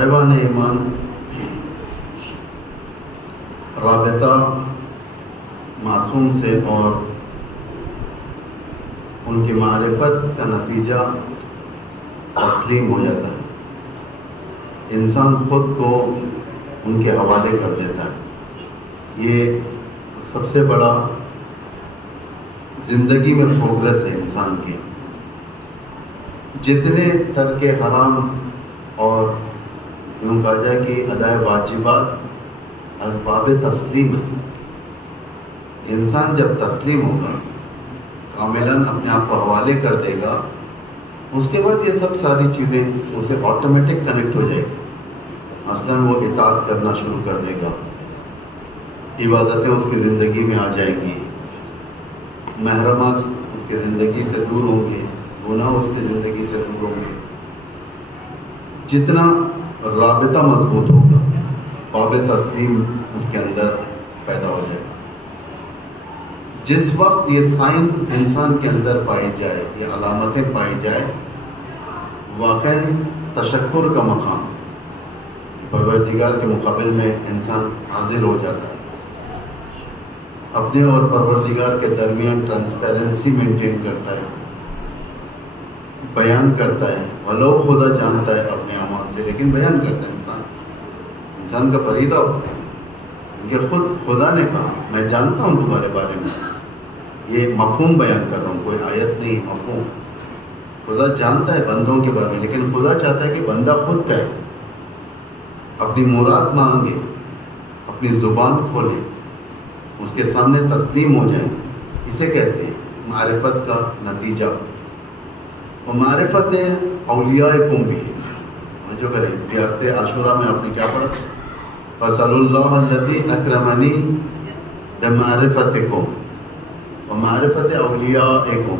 صاحبان ایمان رابطہ معصوم سے اور ان کی معرفت کا نتیجہ تسلیم ہو جاتا ہے، انسان خود کو ان کے حوالے کر دیتا ہے۔ یہ سب سے بڑا زندگی میں پروگرس ہے انسان کی۔ جتنے ترک حرام اور یوں کہا جائے کہ ادائے واجبات اسباب تسلیم ہے، انسان جب تسلیم ہوگا، کاملاً اپنے آپ کو حوالے کر دے گا، اس کے بعد یہ سب ساری چیزیں اسے آٹومیٹک کنیکٹ ہو جائے گی۔ مثلاً وہ اطاعت کرنا شروع کر دے گا، عبادتیں اس کی زندگی میں آ جائیں گی، محرمات اس کی زندگی سے دور ہوں گے، گناہ اس کی زندگی سے دور ہوں گے۔ جتنا رابطہ مضبوط ہوگا، باب تسلیم اس کے اندر پیدا ہو جائے گا۔ جس وقت یہ سائن انسان کے اندر پائی جائے، یہ علامتیں پائی جائے، واقعاً تشکر کا مقام پروردگار کے مقابل میں انسان حاضر ہو جاتا ہے، اپنے اور پروردگار کے درمیان ٹرانسپیرنسی مینٹین کرتا ہے، بیان کرتا ہے، ولو خدا جانتا ہے اپنے اعمال سے، لیکن بیان کرتا ہے۔ انسان کا فریضہ ہوتا ہے کہ خود خدا نے کہا میں جانتا ہوں تمہارے بارے میں، یہ مفہوم بیان کر رہا ہوں، کوئی آیت نہیں، مفہوم۔ خدا جانتا ہے بندوں کے بارے میں، لیکن خدا چاہتا ہے کہ بندہ خود کہے، اپنی مراد مانگے، اپنی زبان کھولے، اس کے سامنے تسلیم ہو جائیں۔ اسے کہتے ہیں معرفت کا نتیجہ۔ وہ معرفت اولیاء کم بھی ہے، جو کریں دیارت عاشورہ میں آپ نے کیا پڑھا؟ فَصَلُ اللَّهَ الَّذِي أَكْرَمَنِي بِمَعْرِفَتِكُمْ وَمَعْرِفَتِ أَوْلِيَائِكُمْ۔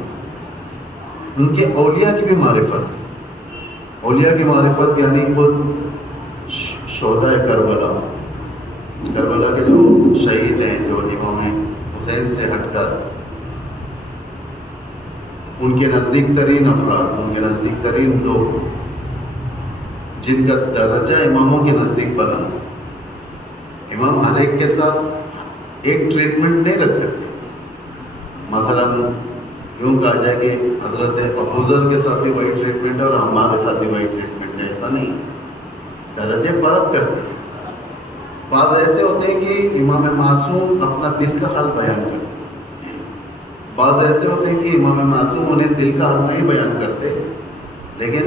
ان کے اولیاء کی بھی معرفت ہے۔ اولیاء کی معرفت یعنی خود شہداء کربلا کے جو شہید ہیں، جو امام حسین سے ہٹ کر ان کے نزدیک ترین افراد، ان کے نزدیک ترین لوگ جن کا درجہ اماموں کے نزدیک بلند ہے۔ امام ہر ایک کے ساتھ ایک ٹریٹمنٹ نہیں رکھ سکتے۔ مثلاً یوں کہا جائے کہ حضرت ابوذر کے ساتھ بھی وہی ٹریٹمنٹ ہے اور ہمارے ساتھ بھی وہی ٹریٹمنٹ ہے، ایسا نہیں، درجے فرق کرتے ہیں۔ بعض ایسے ہوتے ہیں کہ امام معصوم اپنا دل کا حال بیان کرتے ہیں، بعض ایسے ہوتے ہیں کہ امام معصوم انہیں دل کا حال نہیں بیان کرتے، لیکن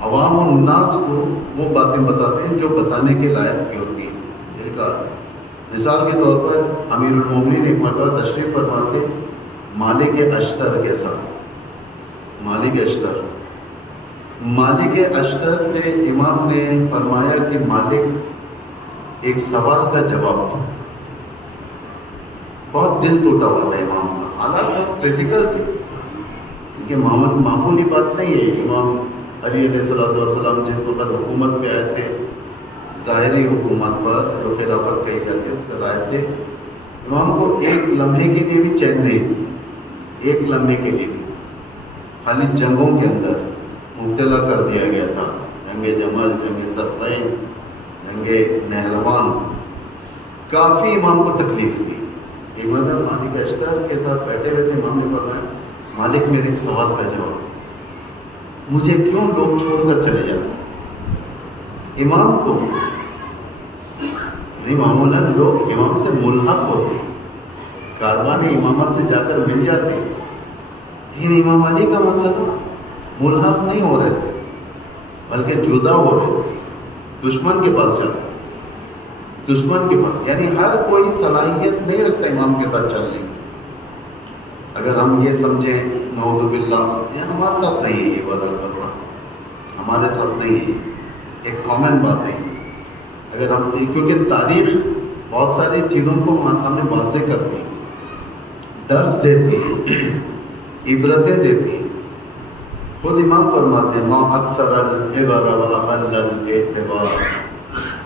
عوام و الناس کو وہ باتیں بتاتے ہیں جو بتانے کے لائق بھی ہوتی ہیں۔ دل کا مثال کے طور پر امیر المومنین ایک مرتبہ تشریف فرما تھے مالک اشتر کے ساتھ۔ مالک اشتر سے امام نے فرمایا کہ مالک ایک سوال کا جواب تھا۔ بہت دل ٹوٹا ہوا تھا امام کا، حالات بہت کریٹیکل تھے، کیونکہ معمولی بات نہیں ہے۔ امام علی علیہ السلام جس وقت حکومت پہ آئے تھے، ظاہری حکومت پر جو خلافت کہی جاتی ہے اس پر آئے تھے، امام کو ایک لمحے کے لیے بھی چین نہیں تھی، ایک لمحے کے لیے بھی، خالی جنگوں کے اندر مبتلا کر دیا گیا تھا۔ جنگ جمل، جنگ صفین، جنگ نہروان، کافی امام کو تکلیف دی۔ ایک مرتبہ مالک اشتر کے ساتھ بیٹھے ہوئے تھے، امام نے فرمایا مالک میرے ایک سوال کا جواب، مجھے کیوں لوگ چھوڑ کر چلے جاتے ہیں؟ امام کو یعنی معمولاً لوگ امام سے ملحق ہوتے، کاروان امامت سے جا کر مل جاتے، لیکن امام علی کا مسئلہ ملحق نہیں ہو رہے تھے، بلکہ جدا ہو رہے تھے، دشمن کے پاس جاتے، دشمن کے پاس، یعنی ہر کوئی صلاحیت نہیں رکھتا امام کے ساتھ چلنے کی۔ اگر ہم یہ سمجھیں نعوذ باللہ یہ ہمارے ساتھ نہیں ہے، یہ بات البتہ ہمارے ساتھ نہیں ہے، ایک کامن بات ہے۔ اگر ہم کیونکہ تاریخ بہت ساری چیزوں کو ہمارے سامنے واضح کرتی ہے، درس دیتی ہے، عبرتیں دیتی ہیں۔ خود امام فرماتے ہیں ما اکثر العبر واقل الاعتبار،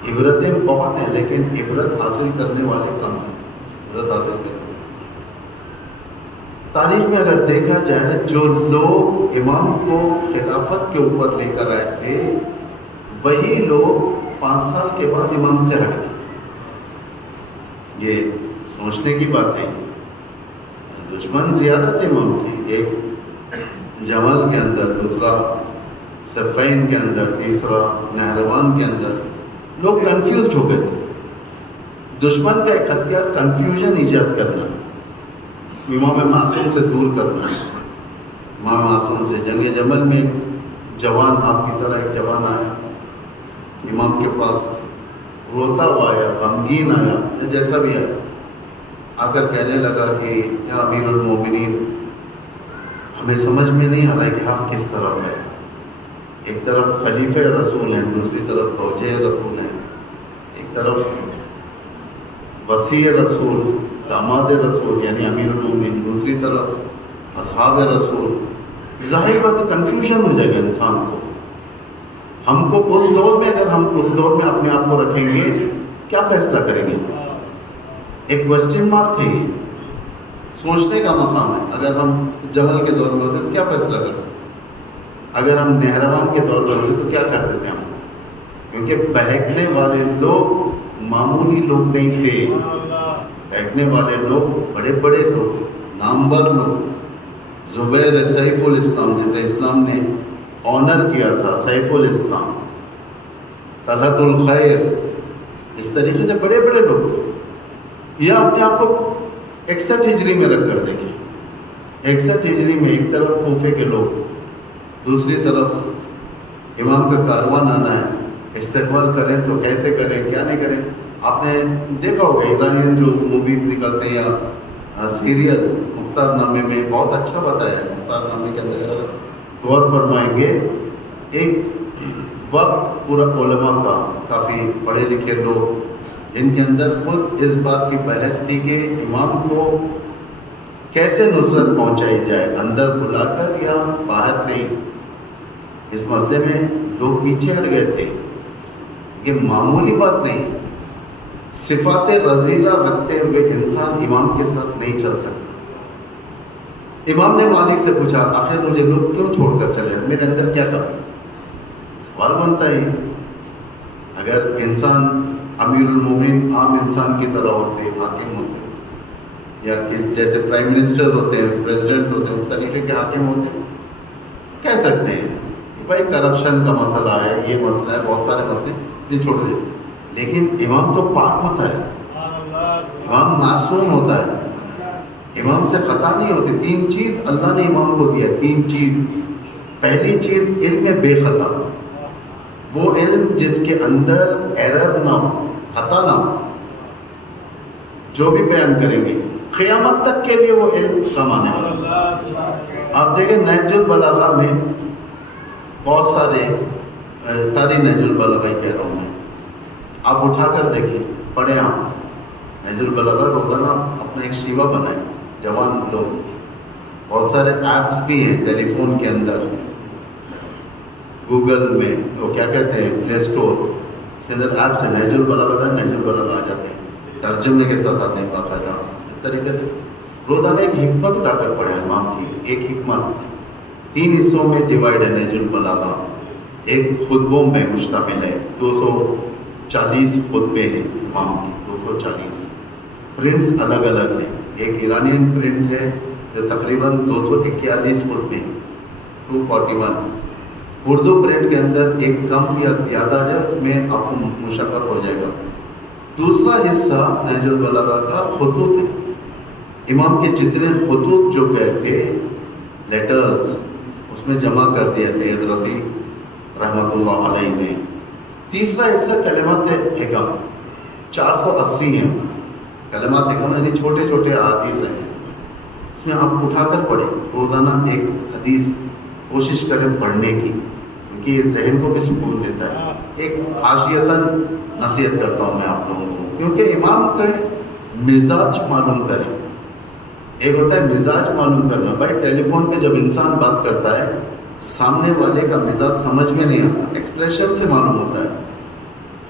عبرتیں بہت ہیں لیکن عبرت حاصل کرنے والے کم ہیں، عبرت حاصل کرنے۔ تاریخ میں اگر دیکھا جائے جو لوگ امام کو خلافت کے اوپر لے کر آئے تھے، وہی لوگ 5 سال کے بعد امام سے ہٹ گئے. یہ سوچنے کی بات ہے. دشمن زیادہ تھے امام کے، ایک جمل کے اندر، دوسرا صفین کے اندر، تیسرا نہروان کے اندر. لوگ کنفیوزڈ ہو گئے تھے. دشمن کا ایک ہتھیار کنفیوژن ایجاد کرنا، امام معصوم سے دور کرنا. امام معصوم سے جنگ جمل میں ایک جوان، آپ کی طرح ایک جوان آیا امام کے پاس، روتا ہوا آیا، غمگین آیا، یا جیسا بھی آیا، آ کر کہنے لگا کہ یا امیر المومنین، ہمیں سمجھ میں نہیں آ رہا ہے کہ آپ کس طرف ہیں. ایک طرف خلیفہ رسول ہیں، دوسری طرف زوجہ رسول ہیں، ایک طرف وصی رسول، داماد رسول یعنی امیر المومنین، دوسری طرف اصحاب رسول. ظاہر بات ہے کنفیوژن ہو جائے گا انسان کو. ہم کو اس دور میں، اگر ہم اس دور میں اپنے آپ کو رکھیں گے، کیا فیصلہ کریں گے؟ ایک کوسچن مارک ہے. یہ سوچنے کا مقام ہے. اگر ہم جمل کے دور میں ہوتے تو کیا فیصلہ کرتے؟ اگر ہم نہروان کے دور میں ہوتے تو کیا کرتے تھے ہم؟ کیونکہ بہکنے والے لوگ معمولی لوگ نہیں تھے. بہکنے والے لوگ بڑے بڑے لوگ تھے، نامور لوگ. زبیر سیف الاسلام، جسے اسلام نے آنر کیا تھا، سیف الاسلام، طلحت الخیر، اس طریقے سے بڑے بڑے لوگ تھے. یا اپنے آپ کو 61 ہجری میں رکھ کر دیکھیں. 61 ہجری میں ایک طرف کوفے کے لوگ، دوسری طرف امام کا کاروان آنا ہے. استقبال کریں تو کیسے کریں، کیا نہیں کریں. آپ نے دیکھا ہوگا ایرانین جو موویز نکلتے ہیں یا سیریل، مختار نامے میں بہت اچھا بتایا ہے. مختار نامے کے اندر اگر غور فرمائیں گے، ایک وقت پورا علماء کا، کافی پڑھے لکھے لوگ، جن کے اندر خود اس بات کی بحث تھی کہ امام کو کیسے نصرت پہنچائی جائے، اندر بلا کر یا باہر سے ہی. اس مسئلے میں لوگ پیچھے ہٹ گئے تھے. یہ معمولی بات نہیں. صفات رذیلہ رکھتے ہوئے انسان امام کے ساتھ نہیں چل سکتا. امام نے مالک سے پوچھا، آخر مجھے لوگ کیوں چھوڑ کر چلے، میرے اندر کیا کمی؟ سوال بنتا ہے. اگر انسان امیر المومنین عام انسان کی طرح ہوتے، حاکم ہوتے، یا جیسے پرائم منسٹر ہوتے ہیں، پریزیڈنٹ ہوتے ہیں، اس طریقے کے حاکم ہوتے ہیں، کہہ سکتے ہیں کہ بھائی کرپشن کا مسئلہ ہے، یہ مسئلہ ہے، بہت سارے مسئلے، یہ چھوڑ دیں. لیکن امام تو پاک ہوتا ہے، امام معصوم ہوتا ہے، امام سے خطا نہیں ہوتی. 3 چیز اللہ نے امام کو دیا، 3 چیز. پہلی چیز علم بے خطا، وہ علم جس کے اندر ایرر نہ ہو، خطا نہ ہو. جو بھی بیان کریں گے قیامت تک کے لیے وہ علم کام آنے والا. آپ دیکھیں نہج البلاغہ میں بہت ساری نہج البلاغہ ہی کہہ رہا ہوں میں، آپ اٹھا کر دیکھیں، پڑھیں آپ نہج البلاغہ. روزانہ اپنا ایک شیوا بنائیں. جوان لوگ، بہت سارے ایپس بھی ہیں ٹیلی فون کے اندر، گوگل میں وہ کیا کہتے ہیں، پلے اسٹور، اس کے اندر ایپس ہیں. نہج البلاغہ تھا، نہج البلاغہ آ جاتے ہیں، ترجمے کے ساتھ آتے ہیں باقاعدہ. اس طریقے سے روزانہ ایک حکمت اٹھا کر پڑھیں امام کی. ایک حکمت 3 حصوں میں ڈیوائڈ ہے نہج البلاغہ. ایک خطبوں میں مشتمل ہے، 240 خطبے ہیں امام کی، 240. پرنٹس الگ الگ ہیں. ایک ایرانین پرنٹ ہے جو تقریباً 241 خطبے ہیں، 241. اردو پرنٹ کے اندر ایک کم یا زیادہ ہے، اس میں آپ کو مشخص ہو جائے گا. دوسرا حصہ نہج البلاغہ کا خطوط ہے. امام کے جتنے خطوط جو گئے تھے، لیٹرز، اس میں جمع کر دیا سید رضی رحمۃ اللہ علیہ نے. تیسرا حصہ کلمات حکم، 480 ہیں کلمات حکم، یعنی چھوٹے چھوٹے احادیث ہیں. اس میں آپ اٹھا کر پڑھیں. روزانہ ایک حدیث کوشش کریں پڑھنے کی، کیونکہ یہ ذہن کو بھی سکون دیتا ہے. ایک حاشیتاً نصیحت کرتا ہوں میں آپ لوگوں کو، کیونکہ امام کا مزاج معلوم کریں. ایک ہوتا ہے مزاج معلوم کرنا. بھائی ٹیلی فون پہ جب انسان بات کرتا ہے، سامنے والے کا مزاج سمجھ میں نہیں آتا، ایکسپریشن سے معلوم ہوتا ہے.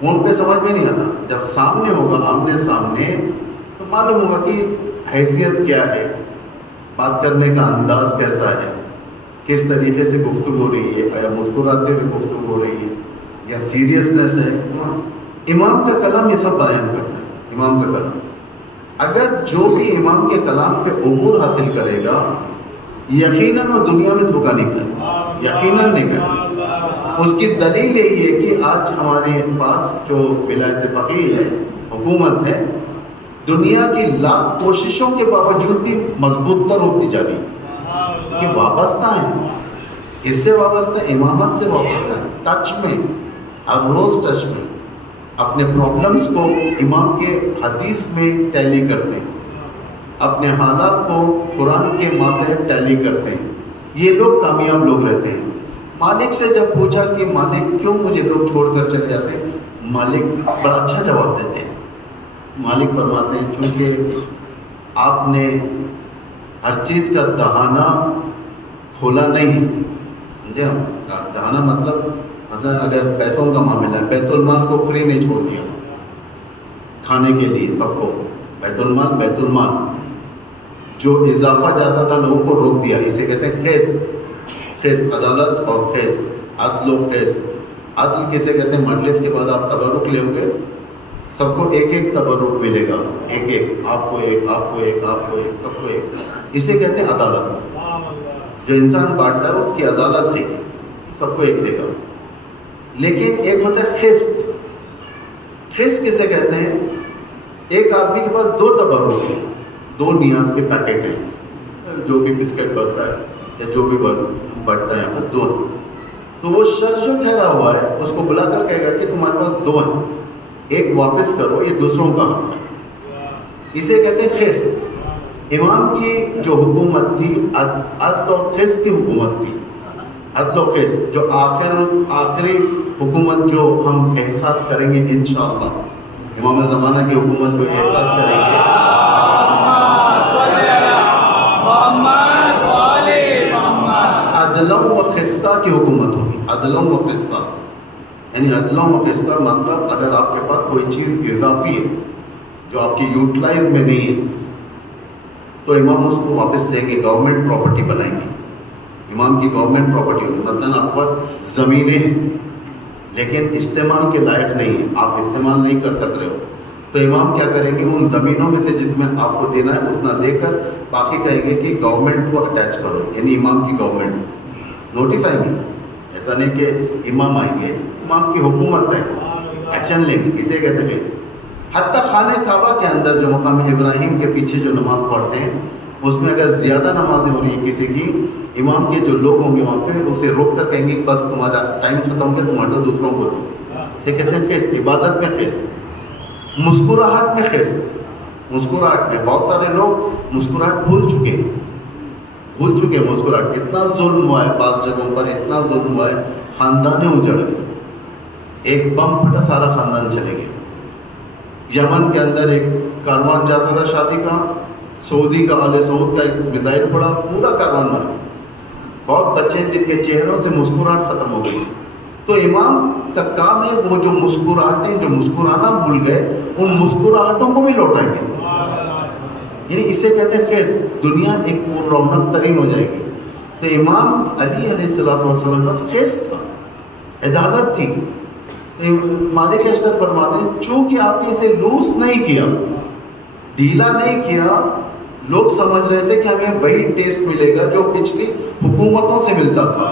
فون پہ سمجھ میں نہیں آتا. جب سامنے ہوگا، آمنے سامنے، تو معلوم ہوگا کہ حیثیت کیا ہے، بات کرنے کا انداز کیسا ہے، کس طریقے سے گفتگو ہو رہی ہے، یا مسکراتے ہوئے گفتگو ہو رہی ہے، یا سیریسنس ہے. امام کا کلام یہ سب بیان کرتا ہے. امام کا کلام اگر جو بھی امام کے کلام پہ عبور حاصل کرے گا یقیناً وہ دنیا میں دھوکہ نہیں کرے، یقیناً نہیں کرے. اس کی دلیل یہی ہے کہ آج ہمارے پاس جو ولایت فقیہ ہے، حکومت ہے، دنیا کی لاکھ کوششوں کے باوجود بھی مضبوط تر ہوتی جا رہی. کہ وابستہ ہیں، اس سے وابستہ، امامت سے وابستہ ہیں، ٹچ میں، ہر روز ٹچ میں، اپنے پرابلمس کو امام کے حدیث میں ٹیلی کرتے ہیں، اپنے حالات کو قرآن کے ماتحت ٹیلی کرتے ہیں. یہ لوگ کامیاب لوگ رہتے ہیں. مالک سے جب پوچھا کہ مالک کیوں مجھے لوگ چھوڑ کر چلے جاتے ہیں، مالک بڑا اچھا جواب دیتے ہیں. مالک فرماتے ہیں چونکہ آپ نے ہر چیز کا دہانہ کھولا نہیں. سمجھے؟ دہانہ مطلب اگر پیسوں کا معاملہ ہے، بیت المال کو فری نہیں چھوڑ دیا کھانے کے لیے سب کو. بیت المال جو اضافہ جاتا تھا لوگوں کو روک دیا. اسے کہتے ہیں قسط، عدالت اور قسط، عدل و قسط. عدل کسے کہتے ہیں؟ مجلس کے بعد آپ تبرک لے گے، سب کو ایک ایک تبرک ملے گا، ایک آپ کو ایک، آپ کو ایک، آپ کو ایک، سب کو ایک. اسے کہتے ہیں عدالت. جو انسان بانٹتا ہے اس کی عدالت ہے، سب کو ایک دے گا. لیکن ایک ہوتا ہے قسط. قسط کسے کہتے ہیں؟ ایک آدمی کے پاس دو تبرک ہیں، دو نیاز کے پیکٹ ہیں، جو بھی بسکٹ بڑھتا ہے یا جو بھی بڑھتا ہے وہ دو ہیں. تو وہ شخص جو ٹھہرا ہوا ہے اس کو بلا کر کہے گا کہ تمہارے پاس دو ہیں، ایک واپس کرو، یہ دوسروں کا حق ہے. اسے کہتے ہیں قسط. امام کی جو حکومت تھی عدل و قسط کی حکومت تھی. عدل و قسط جو آخری حکومت جو ہم احساس کریں گے انشاءاللہ، امام زمانہ کی حکومت جو احساس کریں گے، عدل و قسط کی حکومت ہوگی. عدل و قسط یعنی عدل و قسط مطلب اگر آپ کے پاس کوئی چیز اضافی ہے جو آپ کی یوٹیلائز میں نہیں ہے تو امام اس کو واپس لیں گے، گورنمنٹ پراپرٹی بنائیں گے. امام کی گورنمنٹ پراپرٹی ہوگی. مثلاً آپ پر زمینیں ہیں لیکن استعمال کے لائق نہیں ہیں، آپ استعمال نہیں کر سک رہے ہو، تو امام کیا کریں گے؟ ان زمینوں میں سے جس میں آپ کو دینا ہے اتنا دے کر باقی کہیں گے کہ گورنمنٹ کو اٹیچ کرو، یعنی امام کی گورنمنٹ. نوٹس آئیں گے، ایسا نہیں کہ امام آئیں گے، امام کی حکومت ہے، ایکشن لیں گے. اسے کہتے ہیں. حتیٰ خانہ کعبہ کے اندر جو مقام ابراہیم کے پیچھے جو نماز پڑھتے ہیں اس میں اگر زیادہ نمازیں ہو رہی ہیں کسی کی، امام کے جو لوگ ہوں گے وہاں پہ اسے روک کر کہیں گے بس تمہارا ٹائم ختم ہو گیا، تم ہٹو، دوسروں کو دو. اسے کہتے ہیں قسط. عبادت میں قسط، مسکراہٹ میں قسط. مسکراہٹ میں بہت سارے لوگ مسکراہٹ بھول چکے ہیں. مسکراہٹ اتنا ظلم ہوا ہے، بعض جگہوں پر اتنا ظلم ہوا ہے، خاندانیں اجڑ گئے. ایک بم پھٹا سارا خاندان چلے گئے. یمن کے اندر ایک کاروان جاتا تھا شادی کا، سعودی کا، آل سعود کا ایک میزائل پڑا، پورا کاروان مر گیا. بہت بچے جن کے چہروں سے مسکراہٹ ختم ہو گئی. تو امام کا کام ہے وہ جو مسکراہٹیں، جو مسکرانا بھول گئے، ان مسکراہٹوں کو بھی لوٹائیں گے. یعنی اسے کہتے ہیں کہ دنیا ایک پر رونق ترین ہو جائے گی. تو امام علی علیہ الصلوۃ والسلام بس قسط تھا، عدالت تھی. مالک اشرف فرماتے ہیں چونکہ آپ نے اسے لوس نہیں کیا، ڈھیلا نہیں کیا، لوگ سمجھ رہے تھے کہ ہمیں وہی ٹیسٹ ملے گا جو پچھلی حکومتوں سے ملتا تھا،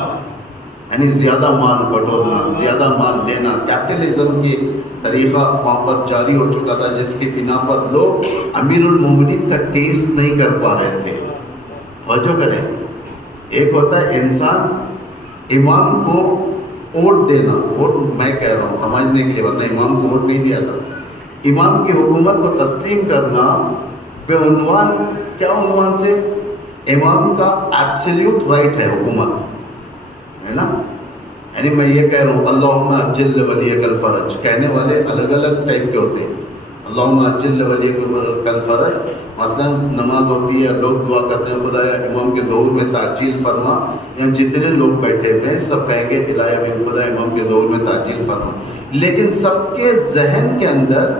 یعنی زیادہ مال بٹورنا، زیادہ مال لینا. کیپٹلزم کی طریقہ وہاں پر جاری ہو چکا تھا جس کی بنا پر لوگ امیر المومنین کا ٹیسٹ نہیں کر پا رہے تھے. توجہ کریں، ایک ہوتا ہے انسان امام کو ووٹ دینا، ووٹ میں کہہ رہا ہوں سمجھنے کے لیے، ورنہ امام کو ووٹ نہیں دیا تھا. امام کی حکومت کو تسلیم کرنا بے عنوان، کیا عنوان سے؟ امام کا ایبسلیوٹ رائٹ ہے حکومت، ہے نا. یعنی میں یہ کہہ رہا ہوں اللہم اجل ولیک الفرج، کہنے والے الگ الگ ٹائپ کے ہوتے ہیں. اللہم اجل ولیک الفرج، مثلا نماز ہوتی ہے، لوگ دعا کرتے ہیں خدایا امام کے ظہور میں تعجیل فرما، یا جتنے لوگ بیٹھے ہوئے ہیں سب کہیں گے الہی بن خدا امام کے ظہور میں تعجیل فرما. لیکن سب کے ذہن کے اندر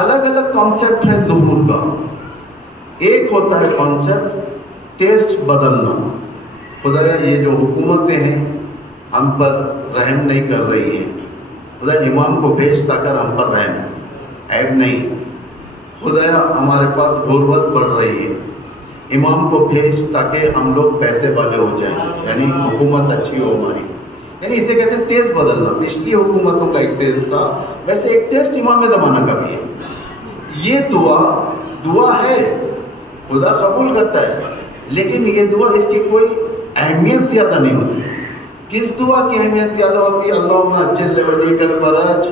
الگ الگ کانسیپٹ ہے ظہور کا. ایک ہوتا ہے کانسیپٹ ٹیسٹ بدلنا، خدایا یہ جو حکومتیں ہیں ہم پر رحم نہیں کر رہی ہیں، خدا امام کو بھیج تاکہ ہم پر رحم، عیب نہیں، خدایا ہمارے پاس غربت بڑھ رہی ہے، امام کو بھیج تاکہ ہم لوگ پیسے والے ہو جائیں، یعنی حکومت اچھی ہو ہماری، یعنی اسے کہتے ہیں ٹیسٹ بدلنا. پچھلی حکومتوں کا ایک ٹیسٹ تھا، ویسے ایک ٹیسٹ امام زمانہ کا بھی ہے. یہ دعا ہے، خدا قبول کرتا ہے، لیکن یہ دعا اس کی کوئی اہمیت زیادہ نہیں ہوتی. کس دعا کی اہمیت زیادہ ہوتی ہے؟ اللہم اجل ولیک الفرج،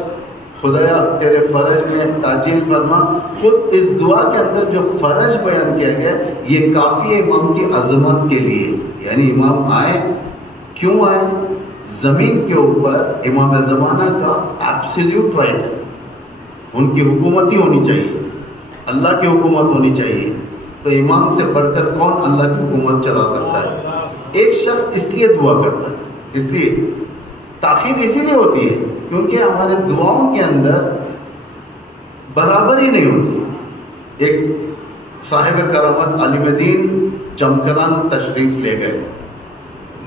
خدایا تیرے فرج میں تاجیل فرما. خود اس دعا کے اندر جو فرج بیان کیا گیا یہ کافی ہے امام کی عظمت کے لیے. یعنی امام آئے، کیوں آئے؟ زمین کے اوپر امام زمانہ کا ایبسلیوٹ رائٹ ہے، ان کی حکومت ہی ہونی چاہیے، اللہ کی حکومت ہونی چاہیے. تو امام سے بڑھ کر کون اللہ کی حکومت چلا سکتا ہے؟ ایک شخص اس لیے دعا کرتا ہے، اس لیے تاخیر اسی لیے ہوتی ہے کیونکہ ہمارے دعاؤں کے اندر برابری نہیں ہوتی. ایک صاحب کرامت عالم دین جمکران تشریف لے گئے،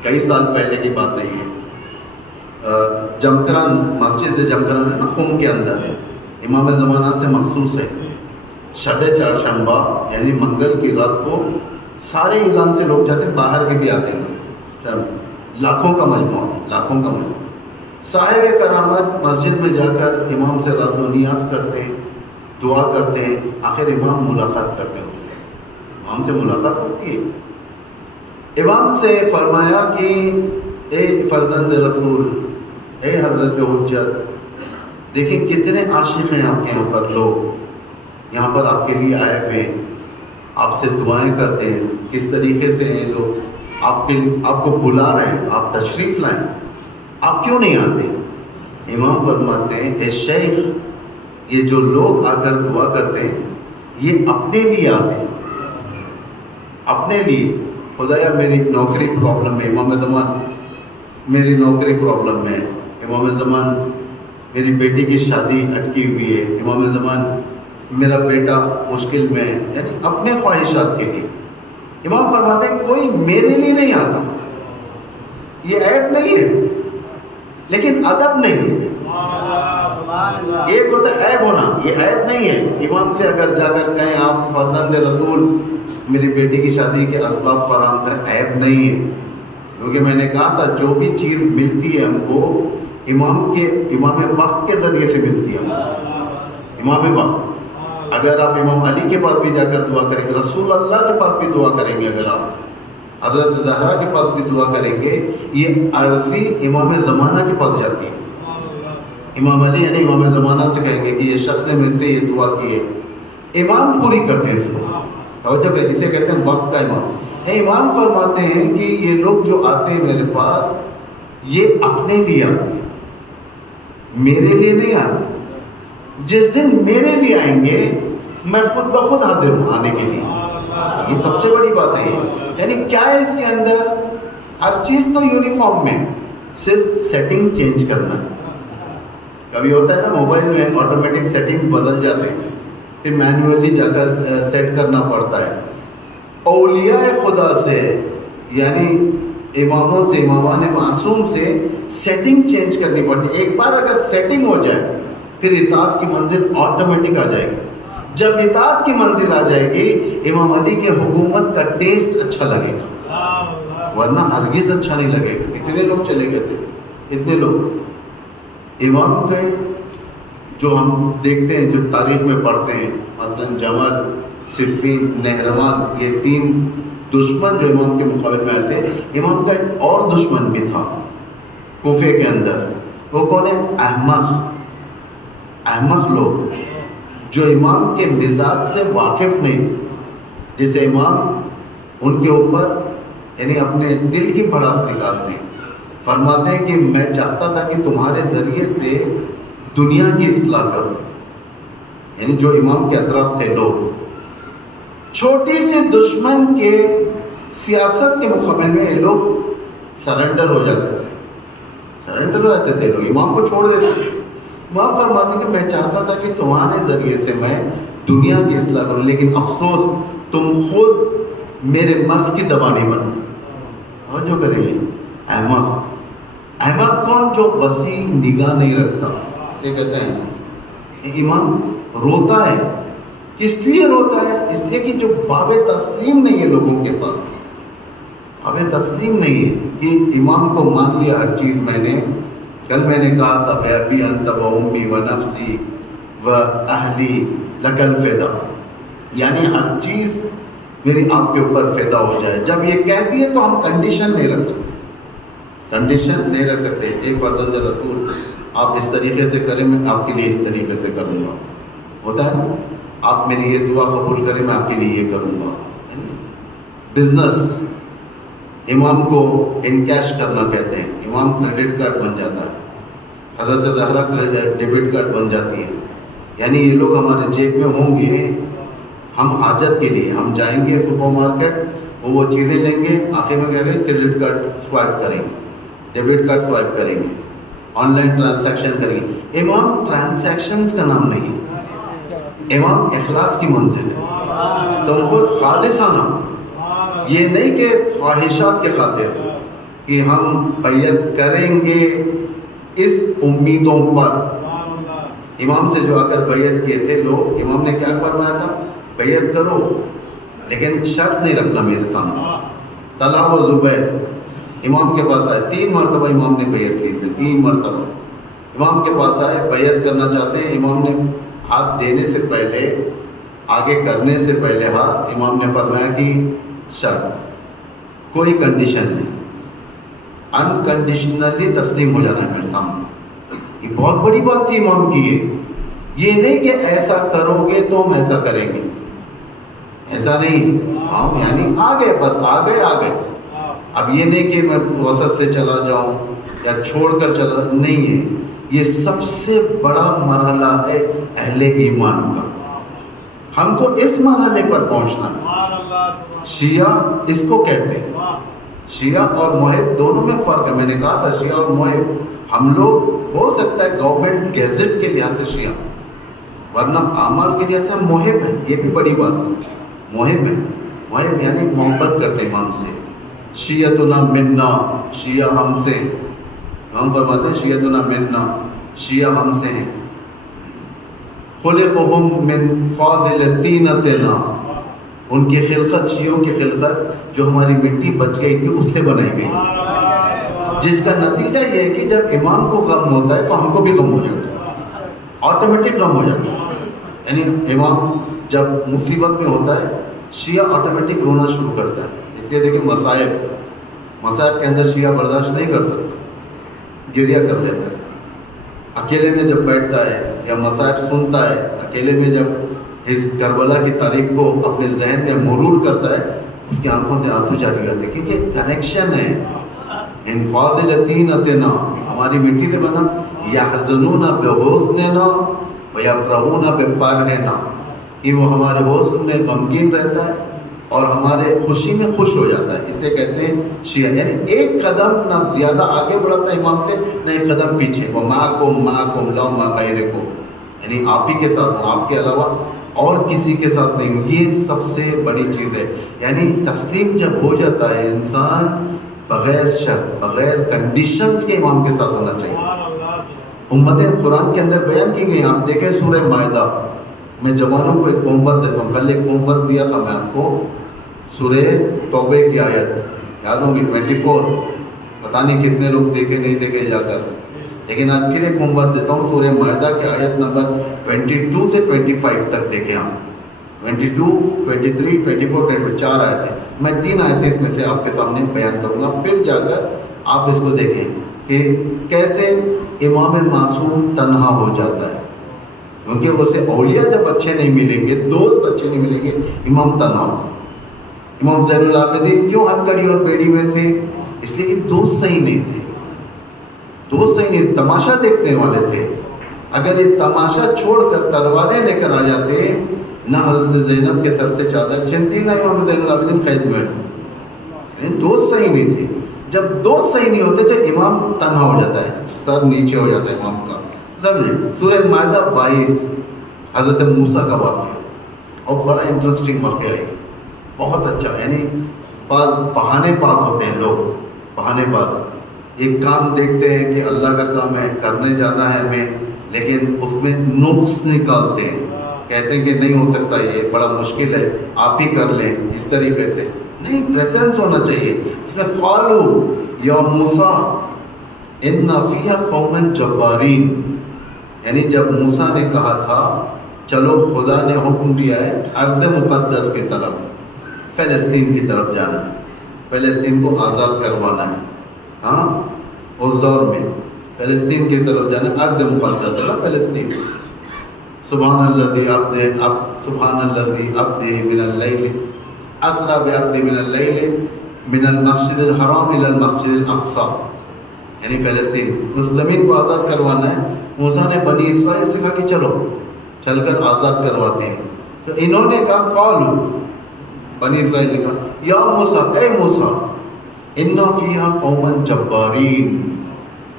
کئی سال پہلے کی بات ہے یہ. جمکران، مسجد جمکران ہے نا قم کے اندر، امام زمانہ سے مخصوص ہے. شب چہارشنبہ یعنی منگل کی رات کو سارے ایران سے لوگ جاتے ہیں، باہر کے بھی آتے ہیں، لاکھوں کا مجموعہ تھا، لاکھوں کا مجموعہ. صاحب کرامت مسجد میں جا کر امام سے رات و نیاز کرتے ہیں، دعا کرتے ہیں. آخر امام ملاقات کرتے ہوتے ہیں، امام سے ملاقات ہوتی ہے. امام سے فرمایا کہ اے فرزند رسول، اے حضرت حجت، دیکھیں کتنے عاشق ہیں آپ کے یہاں پر، لوگ یہاں پر آپ کے لیے آئے ہوئے ہیں، آپ سے دعائیں کرتے ہیں. کس طریقے سے ہیں لوگ، آپ کو بلا رہے ہیں، آپ تشریف لائیں، آپ کیوں نہیں آتے؟ امام فرماتے ہیں اے شیخ، یہ جو لوگ آ کر دعا کرتے ہیں یہ اپنے لیے آتے ہیں، اپنے لیے. خدایا میری نوکری پرابلم ہے، امام زمان میری نوکری پرابلم میں، امام زمان میری بیٹی کی شادی اٹکی ہوئی ہے، امام زمان میرا بیٹا مشکل میں ہے، یعنی اپنے خواہشات کے لیے. امام فرماتے ہیں کوئی میرے لیے نہیں آتا. یہ عیب نہیں ہے لیکن ادب نہیں ہے. ایک ہوتا ہے عیب ہونا، یہ عیب نہیں ہے. امام سے اگر جا کر کہیں آپ فرزند رسول میری بیٹی کی شادی کے اسباب فراہم کریں، عیب نہیں ہے. کیونکہ میں نے کہا تھا جو بھی چیز ملتی ہے ہم کو امام وقت کے ذریعے سے ملتی ہے. امام وقت، اگر آپ امام علی کے پاس بھی جا کر دعا کریں گے، رسول اللہ کے پاس بھی دعا کریں گے، اگر آپ حضرت زہرا کے پاس بھی دعا کریں گے، یہ عرضی امام زمانہ کے پاس جاتی ہے. امام علی یعنی امام زمانہ سے کہیں گے کہ یہ شخص نے مجھ سے یہ دعا کی ہے، امام پوری کرتے ہیں اس کو. توجہ ہے، اسے کہتے ہیں وقت کا امام. امام فرماتے ہیں کہ یہ لوگ جو آتے ہیں میرے پاس یہ اپنے لیے آتے ہیں، میرے لیے نہیں آتے. جس دن میرے لیے آئیں گے میں خود بخود حاضر ہوں آنے کے لیے. یہ سب سے بڑی بات ہے. یعنی کیا ہے اس کے اندر؟ ہر چیز تو یونیفارم میں، صرف سیٹنگ چینج کرنا. کبھی ہوتا ہے نا موبائل میں آٹومیٹک سیٹنگز بدل جاتے ہیں، پھر مینولی جا کر سیٹ کرنا پڑتا ہے. اولیاء خدا سے یعنی اماموں سے، امامان معصوم سے سیٹنگ چینج کرنی پڑتی ہے. ایک بار اگر سیٹنگ ہو جائے پھر اطاعت کی منزل آٹومیٹک آ جائے گی. جب اطاعت کی منزل آ جائے گی امام علی کے حکومت کا ٹیسٹ اچھا لگے گا، ورنہ ہرگز اچھا نہیں لگے گا. کتنے لوگ چلے گئے تھے، اتنے لوگ امام کے جو ہم دیکھتے ہیں، جو تاریخ میں پڑھتے ہیں، مثلا جمل، صفین، نہروان، یہ 3 دشمن جو امام کے مقابلے میں آئے تھے. امام کا ایک اور دشمن بھی تھا کوفے کے اندر. وہ کون ہے؟ احمق لوگ جو امام کے مزاج سے واقف نہیں تھے. جسے امام ان کے اوپر یعنی اپنے دل کی بھڑاس نکالتے ہیں. فرماتے ہیں کہ میں چاہتا تھا کہ تمہارے ذریعے سے دنیا کی اصلاح کروں. یعنی جو امام کے اطراف تھے لوگ، چھوٹی سی دشمن کے سیاست کے مقابلے میں یہ لوگ سرنڈر ہو جاتے تھے، لوگ امام کو چھوڑ دیتے تھے. امام فرماتے ہیں کہ میں چاہتا تھا کہ تمہارے ذریعے سے میں دنیا کی اصلاح کروں، لیکن افسوس تم خود میرے مرض کی دوا نہیں بنو. اور جو کریں احمد کون؟ جو وسیع نگاہ نہیں رکھتا، اسے کہتے ہیں امام روتا ہے. کس لیے روتا ہے؟ اس لیے کہ جو باب تسلیم نہیں ہے لوگوں کے پاس، باب تسلیم نہیں ہے کہ امام کو مان لیا ہر چیز. کل میں نے کہا تھا بے ابی انت و امی و نفسی و اہلی لک الفدا، یعنی ہر چیز میری آپ کے اوپر فدا ہو جائے. جب یہ کہتی ہے تو ہم کنڈیشن نہیں رکھ سکتے، کنڈیشن نہیں رکھ سکتے. ایک فرزند رسول آپ اس طریقے سے کریں میں آپ کے لیے اس طریقے سے کروں گا، ہوتا ہے نا. آپ میری یہ دعا قبول کریں میں آپ کے لیے یہ کروں گا. بزنس امام کو انکیش کرنا کہتے ہیں. امام کریڈٹ کارڈ بن جاتا ہے، حضرت زہرا ڈیبٹ کارڈ بن جاتی ہے. یعنی یہ لوگ ہمارے جیب میں ہوں گے، ہم حاجت کے لیے ہم جائیں گے سپر مارکیٹ، وہ چیزیں لیں گے، آخر میں کیا کریں کریڈٹ کارڈ سوائپ کریں گے، ڈیبٹ کارڈ سوائپ کریں گے، آن لائن ٹرانزیکشن کریں گے. امام ٹرانزیکشنز کا نام نہیں ہے، امام اخلاص کی منزل ہے. تم خود خالصانہ، یہ نہیں کہ خواہشات کے خاطر کہ ہم بیعت کریں گے اس امیدوں پر. امام سے جو آ کر بیعت کیے تھے لوگ، امام نے کیا فرمایا تھا؟ بیعت کرو لیکن شرط نہیں رکھنا میرے سامنے. طلحہ و زبیر امام کے پاس آئے، 3 مرتبہ امام نے بیعت لی تھی، 3 مرتبہ امام کے پاس آئے، بیعت کرنا چاہتے ہیں. امام نے ہاتھ دینے سے پہلے، آگے کرنے سے پہلے ہاتھ، امام نے فرمایا کہ شرط، کوئی کنڈیشن نہیں، انکنڈیشنلی تسلیم ہو جانا ہے میرے سامنے. یہ بہت بڑی بات تھی امام کی. یہ نہیں کہ ایسا کرو گے تو ہم ایسا کریں گے، ایسا نہیں. ہم یعنی آگے، بس آگے. اب یہ نہیں کہ میں وسط سے چلا جاؤں یا چھوڑ کر چلا، نہیں ہے. یہ سب سے بڑا مرحلہ ہے اہل ایمان کا. ہم کو اس مرحلے پر پہنچنا ہے. شیعہ اس کو کہتے ہیں. شیعہ اور محب دونوں میں فرق ہے. میں نے کہا تھا شیعہ اور محب، ہم لوگ ہو سکتا ہے گورنمنٹ گیزٹ کے لحاظ سے شیعہ، ورنہ اعمال کے لحاظ سے محب ہے. یہ بھی بڑی بات ہے. محب ہے، محب یعنی محبت کرتے امام سے. شیعتنا منا، شیعہ ہم سے. ہم فرماتے ہیں شیعتنا منا، شیعہ ہم سے ہیں. خلقهم من فاضل طینتنا، ان کی خلقت، شیعوں کی خلقت جو ہماری مٹی بچ گئی تھی اس سے بنائی گئی، جس کا نتیجہ یہ ہے کہ جب امام کو غم ہوتا ہے تو ہم کو بھی غم ہو جاتا ہے، آٹومیٹک غم ہو جاتا ہے. یعنی امام جب مصیبت میں ہوتا ہے شیعہ آٹومیٹک رونا شروع کرتا ہے. اس لیے دیکھیں مصائب کے اندر شیعہ برداشت نہیں کر سکتا، گریہ کر لیتا ہے. اکیلے میں جب بیٹھتا ہے یا مصائب سنتا ہے، اکیلے میں جب اس کربلا کی تاریخ کو اپنے ذہن میں مرور کرتا ہے، اس کی آنکھوں سے آنسو جاری ہوتے ہیں، کیونکہ کنیکشن ہے. ان فاضل طینتنا، ہماری مٹی سے بنا. یحزنون بحزننا ویفرحون بفرحنا، کہ وہ ہمارے حزن میں غمگین رہتا ہے اور ہمارے خوشی میں خوش ہو جاتا ہے. اسے کہتے ہیں شیعہ. یعنی ایک قدم نہ زیادہ آگے بڑھتا ہے امام سے، نہ ایک قدم پیچھے. وہ معکم لا ما غیرکم، یعنی آپ ہی کے ساتھ ہوں، آپ کے علاوہ اور کسی کے ساتھ نہیں ہوں. یہ سب سے بڑی چیز ہے. یعنی تسلیم جب ہو جاتا ہے انسان، بغیر شرط، بغیر کنڈیشنز کے امام کے ساتھ ہونا چاہیے. امتیں قرآن کے اندر بیان کی گئی. آپ دیکھیں سورہ مائدہ، میں جوانوں کو ایک ہوم دیتا ہوں. کل ایک ہوم دیا تھا میں آپ کو، سورہ توبہ کی آیت یاد ہوگی 24. پتہ نہیں کتنے لوگ دیکھے نہیں دیکھے جا کر، لیکن آپ کے لیے ایک ہوم دیتا ہوں. سورہ مائدہ کی آیت نمبر 22 سے 25 تک دیکھیں آپ. 22, 23, 24, 25 4 آیتیں. میں 3 آیتیں اس میں سے آپ کے سامنے بیان کروں گا، پھر جا کر آپ اس کو دیکھیں کہ کیسے امام معصوم تنہا ہو جاتا ہے. کیونکہ اسے اولیاء جب اچھے نہیں ملیں گے، دوست اچھے نہیں ملیں گے، امام تنہا ہو. امام زین العابدین کیوں ہتکڑی اور بیڑی میں تھے؟ اس لیے کہ دوست صحیح نہیں تھے. دوست صحیح نہیں، تماشا دیکھنے والے تھے. اگر یہ تماشا چھوڑ کر تلواریں لے کر آ جاتے، نہ حضرت زینب کے سر سے چادر چھنتی، نہ امام زین العابدین قید میں تھے. دوست صحیح نہیں تھے. جب دوست صحیح نہیں ہوتے تو امام تنہا ہو جاتا ہے، سر نیچے ہو جاتا ہے امام کا. سمجھیں سورہ مائدہ 22 حضرت موسیٰ کا واقعہ، اور بڑا انٹرسٹنگ واقعہ ہے، بہت اچھا. یعنی بعض بہانے باز ہوتے ہیں لوگ، بہانے باز. ایک کام دیکھتے ہیں کہ اللہ کا کام ہے، کرنے جانا ہے ہمیں، لیکن اس میں نقص نکالتے ہیں، کہتے ہیں کہ نہیں ہو سکتا، یہ بڑا مشکل ہے، آپ ہی کر لیں اس طریقے سے. نہیں، پریزنس ہونا چاہیے اس میں. قالوا یا موسیٰ ان فیہا قوما جبارین، یعنی جب موسیٰ نے کہا تھا چلو خدا نے حکم دیا ہے ارض مقدس کی طرف، فلسطین کی طرف جانا ہے، فلسطین کو آزاد کروانا ہے. ہاں، اس دور میں فلسطین کی طرف جانا، ارض مقدس ہے نا فلسطین. سبحان الذی ابدی من اللیل اسریٰ بعبدہ من اللیل من المسجد الحرام الی المسجد الاقصی، یعنی فلسطین، اس زمین کو آزاد کروانا ہے. موسیٰ نے بنی اسرائیل سے کہا کہ چلو چل کر آزاد کرواتے ہیں. تو انہوں نے کہا قالوا، بنی اسرائیل نے کہا یا موسیٰ، اے موسیٰ ان فیہا قوما جبارین.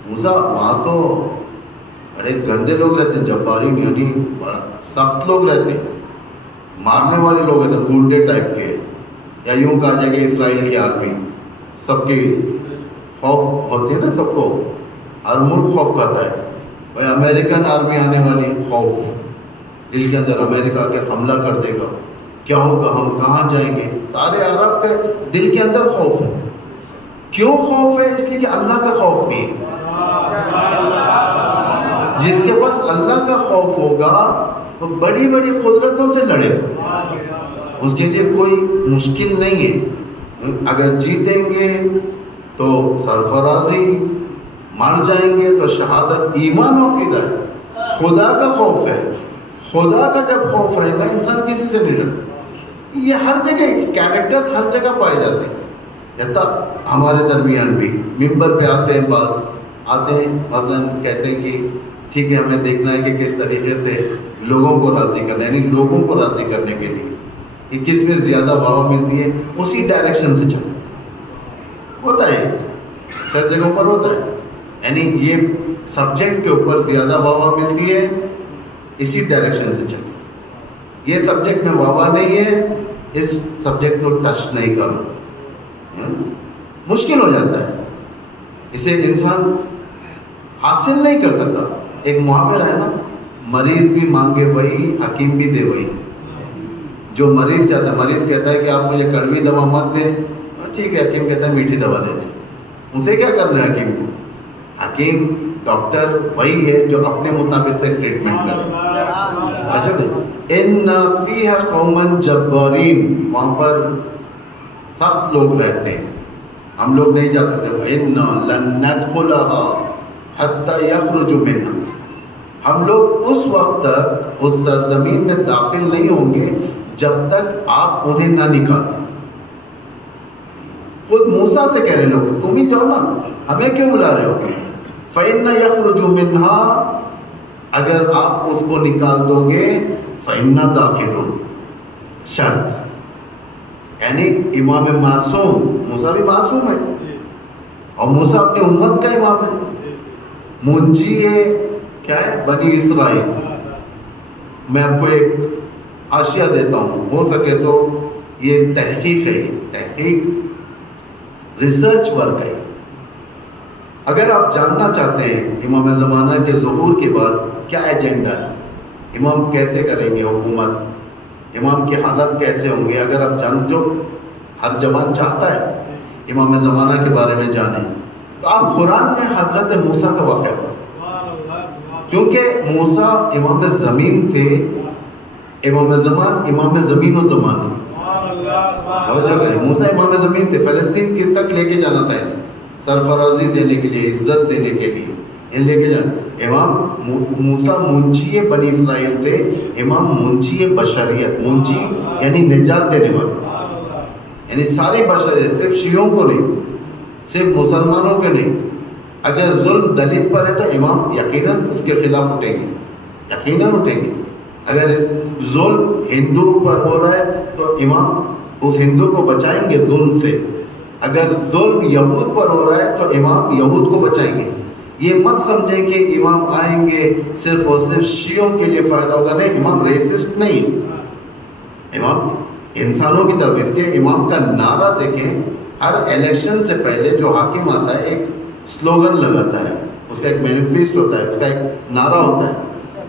موسیٰ وہاں تو بڑے گندے لوگ رہتے ہیں، جبارین یعنی بڑا سخت لوگ رہتے ہیں، مارنے والے لوگ رہتے ہیں، گونڈے ٹائپ کے، یا یوں کہا جائے کہ اسرائیل کی آرمی سب کی خوف ہوتی ہے نا، سب کو ہر ملک خوف کھاتا ہے. بھائی امریکن آرمی آنے والی، خوف دل کے اندر، امریکہ آ کر حملہ کر دے گا، کیا ہوگا، ہم کہاں جائیں گے. سارے عرب کے دل کے اندر خوف ہے. کیوں خوف ہے؟ اس لیے کہ اللہ کا خوف نہیں ہے. جس کے پاس اللہ کا خوف ہوگا وہ بڑی بڑی قدرتوں سے لڑے گا، اس کے لیے کوئی مشکل نہیں ہے. اگر جیتیں گے تو سرفرازی، مر جائیں گے تو شہادت. ایمان و عقیدہ ہے، خدا کا خوف ہے. خدا کا جب خوف رہے گا انسان کسی سے نہیں ڈرتا. یہ ہر جگہ کیریکٹر ہر جگہ پائے جاتے ہیں. جیسا ہمارے درمیان بھی ممبر پہ آتے ہیں، بعض آتے ہیں مثلاً کہتے ہیں کہ ٹھیک ہے ہمیں دیکھنا ہے کہ کس طریقے سے لوگوں کو راضی کرنا ہے، یعنی لوگوں کو راضی کرنے کے لیے کہ کس میں زیادہ واہ ملتی ہے اسی ڈائریکشن سے چلو. ہوتا ہے سر جگہوں پر ہوتا ہے، یعنی یہ سبجیکٹ کے اوپر زیادہ واہ ملتی ہے اسی ڈائریکشن سے چلو. یہ سبجیکٹ میں واہ نہیں ہے، اس سبجیکٹ کو ٹچ نہیں کرو، مشکل ہو جاتا ہے. اسے انسان حاصل نہیں کر سکتا. ایک محاورہ ہے نا، مریض بھی مانگے وہی، حکیم بھی دے وہی. جو مریض چاہتا ہے، مریض کہتا ہے کہ آپ مجھے کڑوی دوا مت دیں، ٹھیک ہے، حکیم کہتا ہے میٹھی دوا لے لیں. اسے کیا کرنا ہے حکیم کو؟ حکیم ڈاکٹر وہی ہے جو اپنے مطابق سے ٹریٹمنٹ کرے. ان فیہا قوما جبارین، وہاں پر سخت لوگ رہتے ہیں، ہم لوگ نہیں جا سکتے. انا لن ندخلها حتی یخرجوا منها، ہم لوگ اس وقت تک اس سرزمین میں داخل نہیں ہوں گے جب تک آپ انہیں نہ نکال دیں. خود موسیٰ سے کہہ رہے لوگ تم ہی جاؤ نا، ہمیں کیوں بلا رہے ہو؟ فَإِنَّ يَخْرُجُ مِنْهَا، اگر آپ اس کو نکال دو گے فَإِنَّ دَاخِلٌ، شرط، یعنی امام معصوم موسیٰ بھی معصوم ہے اور موسیٰ اپنی امت کا امام ہے، منجی ہے، کیا ہے، بنی اسرائیل. میں آپ کو ایک حاشیہ دیتا ہوں، ہو سکے تو یہ تحقیق ہے، تحقیق ریسرچ ورک ہے. اگر آپ جاننا چاہتے ہیں امام زمانہ کے ظہور کے بعد کیا ایجنڈا ہے، امام کیسے کریں گے حکومت، امام کی حالت کیسے ہوں گے، اگر آپ جان، جو ہر جوان چاہتا ہے امام زمانہ کے بارے میں جانیں، تو آپ قرآن میں حضرت موسیٰ کا واقعہ پڑھیں، کیونکہ موسیٰ امام زمین تھے، امام زمان امام زمین و زمان. موسیٰ امام زمین تھے، فلسطین کی تک لے کے جانا تھا انہیں، سرفرازی دینے کے لیے، عزت دینے کے لیے ان لے کے جانا. امام موسیٰ منجی بنی اسرائیل تھے، امام منجی بشریت. منجی یعنی نجات دینے والے، یعنی ساری بشریت، صرف شیعوں کو نہیں، صرف مسلمانوں کے نہیں. اگر ظلم دلت پر ہے تو امام یقیناً اس کے خلاف اٹھیں گے، یقیناً اٹھیں گے. اگر ظلم ہندو پر ہو رہا ہے تو امام اس ہندو کو بچائیں گے ظلم سے. اگر ظلم یہود پر ہو رہا ہے تو امام یہود کو بچائیں گے. یہ مت سمجھیں کہ امام آئیں گے صرف اور صرف شیعوں کے لیے فائدہ ہوگا. نہیں، امام ریسسٹ نہیں، امام انسانوں کی طرف. اس کے امام کا نعرہ دیکھیں، ہر الیکشن سے پہلے جو حاکم آتا ہے ایک سلوگن لگاتا ہے، اس کا ایک مینیفیسٹ ہوتا ہے، اس کا ایک نعرہ ہوتا ہے.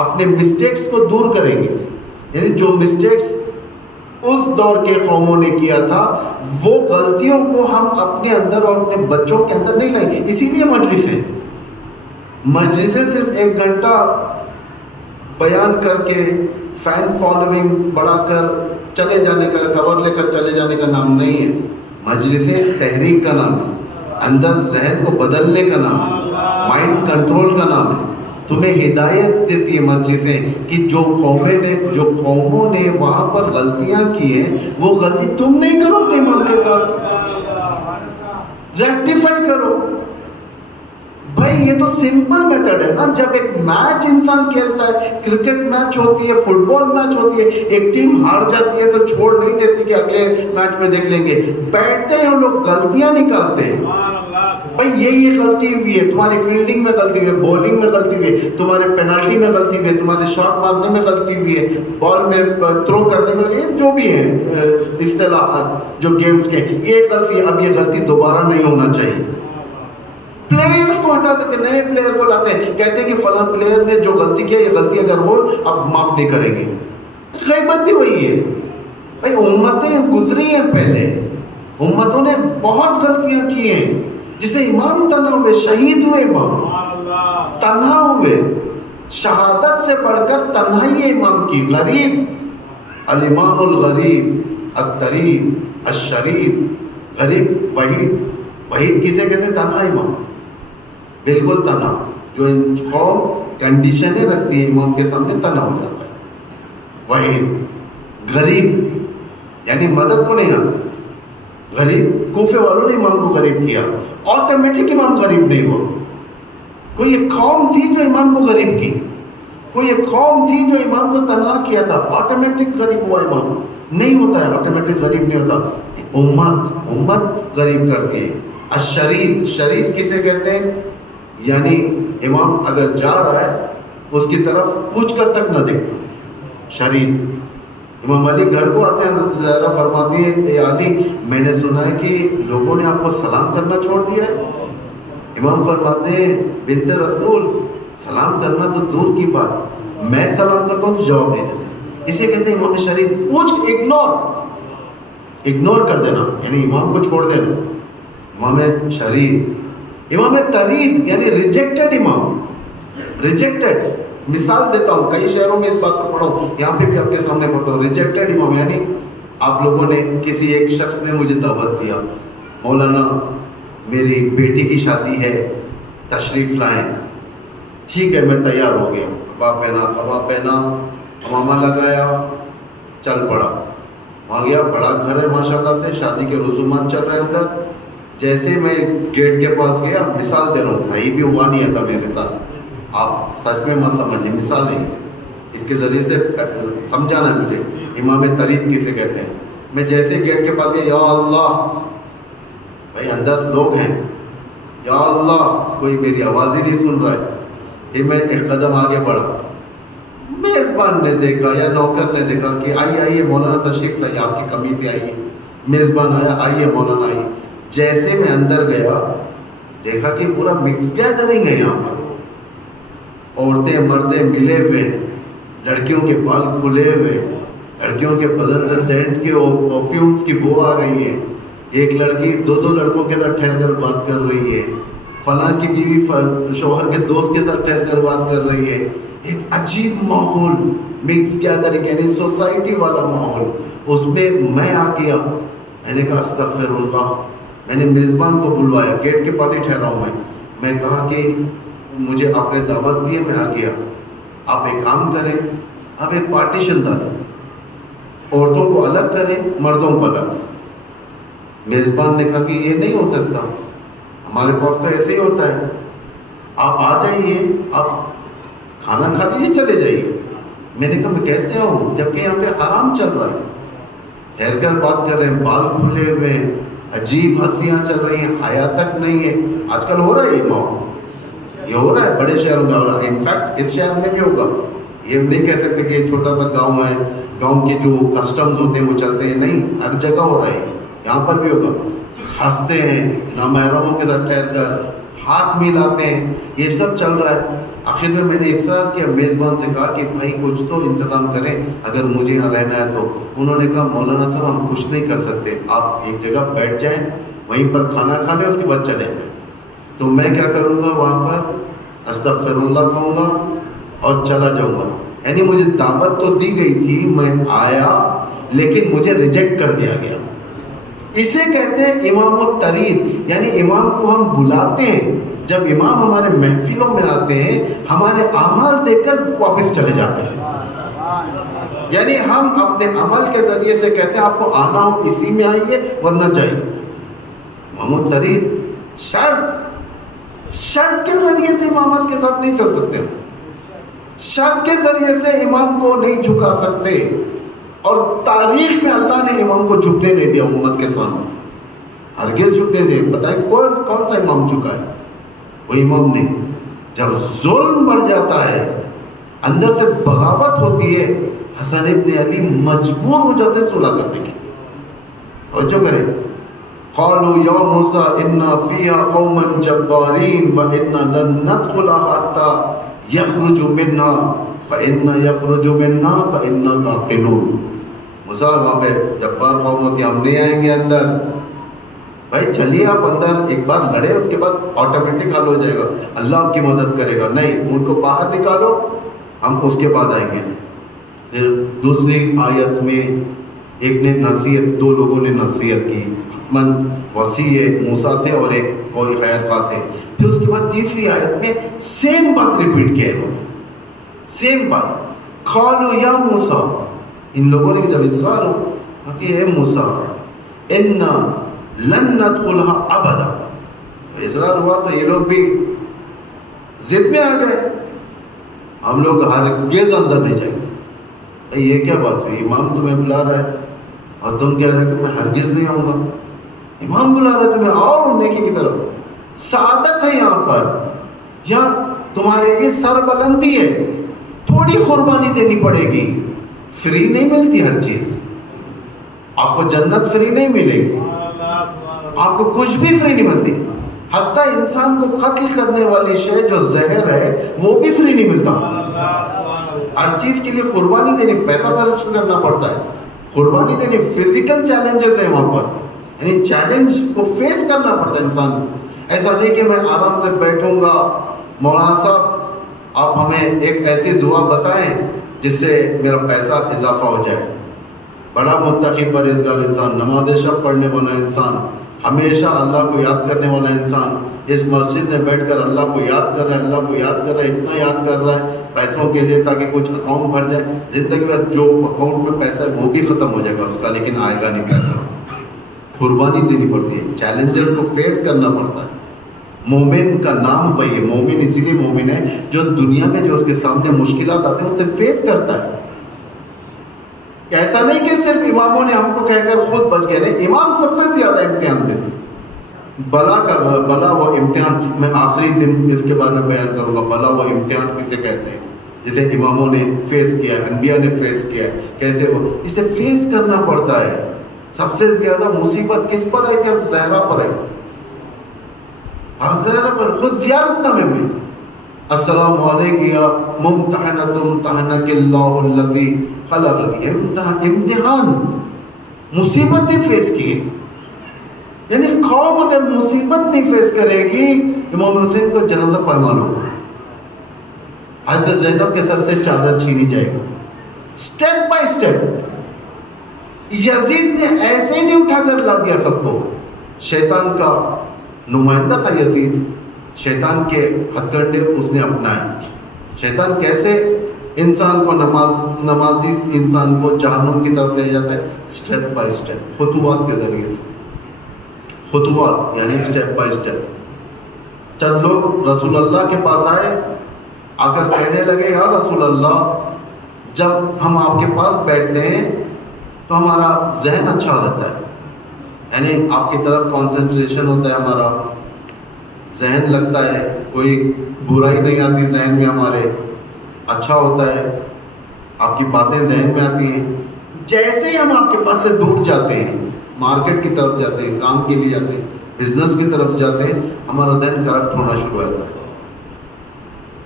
اپنے مسٹیکس کو دور کریں گے. یعنی جو مسٹیکس اس دور کے قوموں نے کیا تھا وہ غلطیوں کو ہم اپنے اندر اور اپنے بچوں کے اندر نہیں لائیں گے. اسی لیے مجلسیں صرف 1 گھنٹہ بیان کر کے فین فالوئنگ بڑھا کر چلے جانے کا، کور لے کر چلے جانے کا نام نہیں ہے. مجلسیں تحریک کا نام ہے، اندر ذہن کو بدلنے کا نام ہے، مائنڈ کنٹرول کا نام ہے. تمہیں ہدایت دیتی ہے مجلسیں کہ جو قوموں نے وہاں پر غلطیاں کی ہیں وہ غلطی تم نہیں کرو، اپنے امام کے ساتھ ریکٹیفائی کرو. بھائی یہ تو سمپل میتھڈ ہے نا. جب ایک میچ انسان کھیلتا ہے، کرکٹ میچ ہوتی ہے، فٹ بال میچ ہوتی ہے، ایک ٹیم ہار جاتی ہے تو چھوڑ نہیں دیتی کہ اگلے میچ میں دیکھ لیں گے. بیٹھتے ہیں وہ لوگ، غلطیاں نکالتے ہیں. بھائی یہ غلطی ہوئی ہے، تمہاری فیلڈنگ میں غلطی ہوئی ہے، بولنگ میں غلطی ہوئی ہے، تمہارے پینالٹی میں غلطی ہوئی ہے، تمہارے شاٹ مارنے میں غلطی ہوئی ہے، بال میں تھرو کرنے میں، یہ جو بھی ہیں اصطلاحات جو گیمز کے، یہ غلطی ہے. اب یہ غلطی دوبارہ نہیں ہونا چاہیے. پلیئرز کو ہٹا دیتے، نئے پلیئر کو لاتے ہیں، کہتے ہیں کہ فلاں پلیئر نے جو غلطی کیا، یہ غلطی اگر ہو اب معاف نہیں کریں گے. غیبت بھی وہی ہے. بھائی امتیں گزری ہیں، پہلے امتوں نے بہت غلطیاں کی ہیں. جسے امام تنہا ہوئے، شہید ہوئے، امام تنہا ہوئے. شہادت سے بڑھ کر تنہائی امام کی. غریب، الامام الغریب الطرید الشرید. غریب، وحید کسے کہتے ہیں؟ تنہا امام، بالکل تنہا. جو قوم کنڈیشنیں رکھتی ہے امام کے سامنے تنہا ہو جاتا ہے. وحید. غریب یعنی مدد کو نہیں آتا. غریب، کوفے والوں نے امام کو غریب کیا، آٹومیٹک امام غریب نہیں ہوا. کوئی ایک قوم تھی جو امام کو غریب کی، کوئی ایک قوم تھی جو امام کو تنہا کیا تھا، آٹومیٹک غریب ہوا امام. نہیں ہوتا ہے، آٹومیٹک غریب نہیں ہوتا. امت غریب کرتی ہے. الشرید، شرید کسے کہتے ہیں؟ یعنی امام اگر جا رہا ہے اس کی طرف پوچھ کر تک نہ دیکھنا. شرید. امام علی گھر کو آتے ہیں، حضرت زہرا فرماتی ہے اے علی، میں نے سنا ہے کہ لوگوں نے آپ کو سلام کرنا چھوڑ دیا ہے. امام فرماتے ہیں بنت رسول، سلام کرنا تو دور کی بات، میں سلام کرتا ہوں تو جواب نہیں دیتے. اسے کہتے ہیں امام شرید. پوچھ اگنور کر دینا، یعنی امام کو چھوڑ دینا. امام شرید. امام طرید یعنی ریجیکٹڈ امام. ریجیکٹڈ. مثال دیتا ہوں، کئی شہروں میں اس بات کو پڑھا ہوں، یہاں پہ بھی آپ کے سامنے پڑھتا ہوں. ریجیکٹڈ امام یعنی آپ لوگوں نے، کسی ایک شخص نے مجھے دعوت دیا، مولانا میری بیٹی کی شادی ہے، تشریف لائیں. ٹھیک ہے، میں تیار ہو گیا. کباب پہنا، امامہ لگایا، چل پڑا. وہاں گیا، بڑا گھر ہے ماشاءاللہ سے، شادی کے رسومات چل رہے ہیں اندر. جیسے میں گیٹ کے پاس گیا، مثال دے رہا ہوں، صحیح بھی ہوا نہیں ایسا میرے ساتھ، آپ سچ میں مت سمجھیں، مثال ہے، اس کے ذریعے سے سمجھانا ہے مجھے امام طرید کسے کہتے ہیں. میں جیسے گیٹ کے پاس گیا، یا اللہ، بھائی اندر لوگ ہیں، یا اللہ، کوئی میری آواز ہی نہیں سن رہا ہے. پھر میں ایک قدم آگے بڑھا. میزبان نے دیکھا یا نوکر نے دیکھا کہ آئیے مولانا تشریف لائیے، آپ کی کمی تھی، آئیے. میزبان آیا، آئیے مولانا آئیے. جیسے میں اندر گیا، دیکھا کہ پورا مکس گیدرنگ ہے یہاں پر. عورتیں مردیں ملے ہوئے، لڑکیوں کے بال کھلے ہوئے، لڑکیوں کے بدن سے سینٹ کے پرفیومز کی بو آ رہی ہے. ایک لڑکی دو لڑکوں کے ساتھ ٹھہر کر بات کر رہی ہے، فلاں کی بیوی شوہر کے دوست کے ساتھ ٹھہر کر بات کر رہی ہے. ایک عجیب ماحول، مکس گیدرنگ یعنی سوسائٹی والا ماحول. اس میں میں آ گیا. میں نے کہا استغفر اللہ. میں نے میزبان کو بلوایا، گیٹ کے پاس ہی ٹھہرا ہوں میں کہا کہ مجھے آپ نے دعوت دی ہے، میں آ گیا. آپ ایک کام کریں، آپ ایک پارٹیشن ڈالیں، عورتوں کو الگ کریں، مردوں کو الگ. میزبان نے کہا کہ یہ نہیں ہو سکتا، ہمارے پاس تو ایسے ہی ہوتا ہے، آپ آ جائیے، آپ کھانا کھا لیجیے، چلے جائیے. میں نے کہا میں کیسے آؤں جبکہ یہاں پہ آرام چل رہا ہے، ٹھہر کر بات کر رہے ہیں، بال کھلے ہوئے ہیں، عجیب ہنسیاں چل رہی ہیں، حیا تک نہیں ہے. آج کل ہو رہا ہے یہ ماحول، یہ ہو رہا ہے بڑے شہروں میں ہو رہا ہے. انفیکٹ اس شہر میں بھی ہوگا. یہ نہیں کہہ سکتے کہ چھوٹا سا گاؤں ہے، گاؤں کے جو کسٹمز ہوتے ہیں وہ چلتے ہیں، نہیں، ہر جگہ ہو رہا ہے، یہاں پر بھی ہوگا. ہنستے ہیں، نامحرموں کے ساتھ ٹھہر کر ہاتھ ملاتے ہیں، یہ سب چل رہا ہے. آخر میں میں نے اصرار کیا، میزبان سے کہا کہ بھائی کچھ تو انتظام کریں اگر مجھے یہاں رہنا ہے تو۔ انہوں نے کہا مولانا صاحب ہم کچھ نہیں کر سکتے، آپ ایک جگہ بیٹھ جائیں، وہیں پر کھانا کھا لیں، اس کے بعد چلے جائیں۔ تو میں کیا کروں گا، وہاں پر استغفر اللہ کہوں گا اور چلا جاؤں گا۔ یعنی مجھے دعوت تو دی گئی تھی، میں آیا لیکن مجھے ریجیکٹ کر دیا گیا۔ اسے کہتے ہیں امام الطرید، یعنی امام کو ہم بلاتے ہیں، جب امام ہمارے محفلوں میں آتے ہیں ہمارے اعمال دیکھ کر واپس چلے جاتے ہیں، یعنی ہم اپنے عمل کے ذریعے سے کہتے ہیں آپ کو آنا ہو اسی میں آئیے ورنہ جائیے۔ امام الطرید شرط کے ذریعے سے امامت کے ساتھ نہیں چل سکتے، شرط کے ذریعے سے امام کو نہیں جھکا سکتے، اور تاریخ میں اللہ نے امام کو جھکنے نہیں دیا امت کے سامنے، ہرگز جھکنے دے۔ بتائیں کون سا امام جھکا ہے؟ وہ امام نے جب ظلم بڑھ جاتا ہے، اندر سے بغاوت ہوتی ہے، حسن ابن علی مجبور ہو جاتے ہیں صلح کرنے کے لیے۔ اور جو کریں قالوا یا موسیٰ انا فیہا قوما جبارین وانا لن ندخلها حتی یخرج منها فإن یخرج منها فإنا داخلون۔ موسیٰ وہاں پہ جبار قوم ہوتی، ہم نہیں آئیں گے اندر۔ بھائی چلیے آپ اندر ایک بار لڑے، اس کے بعد آٹومیٹک حل ہو جائے گا، اللہ آپ کی مدد کرے گا۔ نہیں، ان کو باہر نکالو، ہم اس کے بعد آئیں گے۔ پھر دوسری آیت میں ایک نے نصیحت، دو لوگوں نے نصیحت کی، من وسیع موسیٰ تھے اور ایک کوئی خیر خواہ تھے۔ پھر اس کے بعد تیسری آیت میں سیم بات ریپیٹ کیا انہوں نے، سیم بات، قالوا یا موسیٰ، ان لوگوں نے جب اصرار ہو کہ اے موسیٰ انا لن ندخلها ابدا، اصرار ہوا تو یہ لوگ بھی ضد میں آ گئے، ہم لوگ ہرگز اندر نہیں جائیں گے۔ یہ کیا بات ہوئی؟ امام تمہیں بلا رہا ہے اور تم کہہ رہے کہ میں ہرگز نہیں آؤں گا۔ امام بلا رہا ہے تمہیں، آؤ نیکی کی طرف، سعادت ہے یہاں پر، یہاں تمہارے لیے سر بلندی ہے، تھوڑی قربانی دینی پڑے گی، فری نہیں ملتی ہر چیز، آپ کو جنت فری نہیں ملے گی، آپ کو کچھ بھی فری نہیں ملتی، حتیٰ انسان کو قتل کرنے والی شے جو زہر ہے وہ بھی فری نہیں ملتا، ہر چیز کے لیے قربانی دینی، پیسہ خرچ کرنا پڑتا ہے، قربانی دینی، فزیکل چیلنجز ہیں وہاں پر، یعنی چیلنج کو فیس کرنا پڑتا ہے انسان کو۔ ایسا نہیں کہ میں آرام سے بیٹھوں گا، مولانا صاحب آپ ہمیں ایک ایسی دعا بتائیں جس سے میرا پیسہ اضافہ ہو جائے۔ بڑا متقی پرہیزگار انسان، نماز شب پڑھنے والا انسان، ہمیشہ اللہ کو یاد کرنے والا انسان، اس مسجد میں بیٹھ کر اللہ کو یاد کر رہا ہے، اللہ کو یاد کر رہا ہے، اتنا یاد کر رہا ہے پیسوں کے لیے تاکہ کچھ اکاؤنٹ بھر جائے، زندگی میں جو اکاؤنٹ میں پیسہ ہے وہ بھی ختم ہو جائے گا اس کا، لیکن آئے گا نہیں پیسہ۔ قربانی دینی پڑتی ہے، چیلنجز کو فیس کرنا پڑتا ہے۔ مومن کا نام وہی ہے، مومن اسی لیے مومن ہے جو دنیا میں جو اس کے سامنے مشکلات آتے ہیں اسے فیس کرتا ہے۔ ایسا نہیں کہ صرف اماموں نے ہم کو کہہ کر خود بچ گئے، نہیں، امام سب سے زیادہ امتحان دیتے، بلا وہ امتحان، میں آخری دن اس کے بارے میں بیان کروں گا، بلا وہ امتحان کسے کہتے ہیں، جسے اماموں نے فیس کیا، انبیاء نے فیس کیا، کیسے وہ اسے فیس کرنا پڑتا ہے۔ سب سے زیادہ مصیبت کس پر آئی تھی؟ زہرا پر آئی تھی، زہرا پر، خود زیارت نامے میں السلام علیکم یا ممتحنۃ امتحنک اللہ الذی خلقک، امتحان، مصیبتیں فیس کی ہیں، یعنی قوم اگر مصیبت نہیں فیس کرے گی، امام حسین کو جنازہ پڑھوا لو، حضرت زینب کے سر سے چادر چھینی جائے گی، سٹیپ بائی سٹیپ۔ یزید نے ایسے ہی نہیں اٹھا کر لا دیا سب کو، شیطان کا نمائندہ تھا یزید، شیطان کے ہتھ کنڈے اس نے اپنائے۔ شیطان کیسے انسان کو نمازی انسان کو جہنم کی طرف لے جاتا ہے؟ سٹیپ بائی سٹیپ، خطوات کے ذریعے سے، خطوات یعنی سٹیپ بائی سٹیپ۔ چند لوگ رسول اللہ کے پاس آئے، آ کر کہنے لگے یا رسول اللہ، جب ہم آپ کے پاس بیٹھتے ہیں تو ہمارا ذہن اچھا رہتا ہے، یعنی آپ کی طرف کانسنٹریشن ہوتا ہے، ہمارا ذہن لگتا ہے، کوئی برائی نہیں آتی ذہن میں، ہمارے اچھا ہوتا ہے، آپ کی باتیں ذہن میں آتی ہیں۔ جیسے ہی ہم آپ کے پاس سے دور جاتے ہیں، مارکیٹ کی طرف جاتے ہیں، کام کے لیے جاتے ہیں، بزنس کی طرف جاتے ہیں، ہمارا ذہن کرپٹ ہونا شروع ہوتا ہے،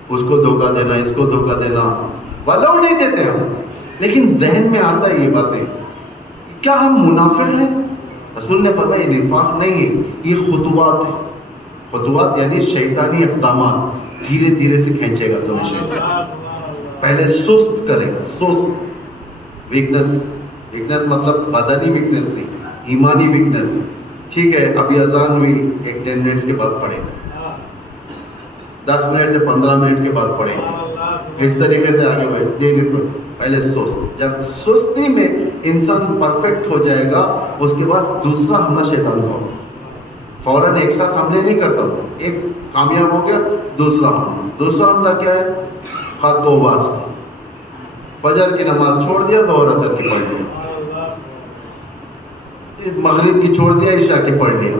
اس کو دھوکہ دینا، اس کو دھوکہ دینا، ولو نہیں دیتے ہم، لیکن ذہن میں آتا ہے یہ باتیں، کیا ہم منافق ہیں؟ رسول نے فرمایا یہ نفاق نہیں ہے، یہ خطوات ہے. خطوات یعنی شیطانی اقدامات، دھیرے دھیرے سے کھینچے گا تمہیں شیطان. پہلے سست کرے گا، سست ویکنس مطلب بدنی ویکنس نہیں، ایمانی ویکنس. ٹھیک ہے ابھی اذان ہوئی، ایک 10 منٹس کے بعد پڑھیں گے، 10 منٹ سے 15 منٹ کے بعد پڑھیں گے، اس طریقے سے آگے بڑھیں. دیر پہلے سست، جب سستی میں انسان پرفیکٹ ہو جائے گا اس کے بعد دوسرا حملہ شیطان کا ہوتا ہے. فوراً ایک ساتھ حملے نہیں کرتا، ایک کامیاب ہو گیا دوسرا حملہ کیا ہے؟ خط و واسطہ. فجر کی نماز چھوڑ دیا، ظہر اثر کی پڑھ لیا، مغرب کی چھوڑ دیا، عشاء کی پڑھ لیا،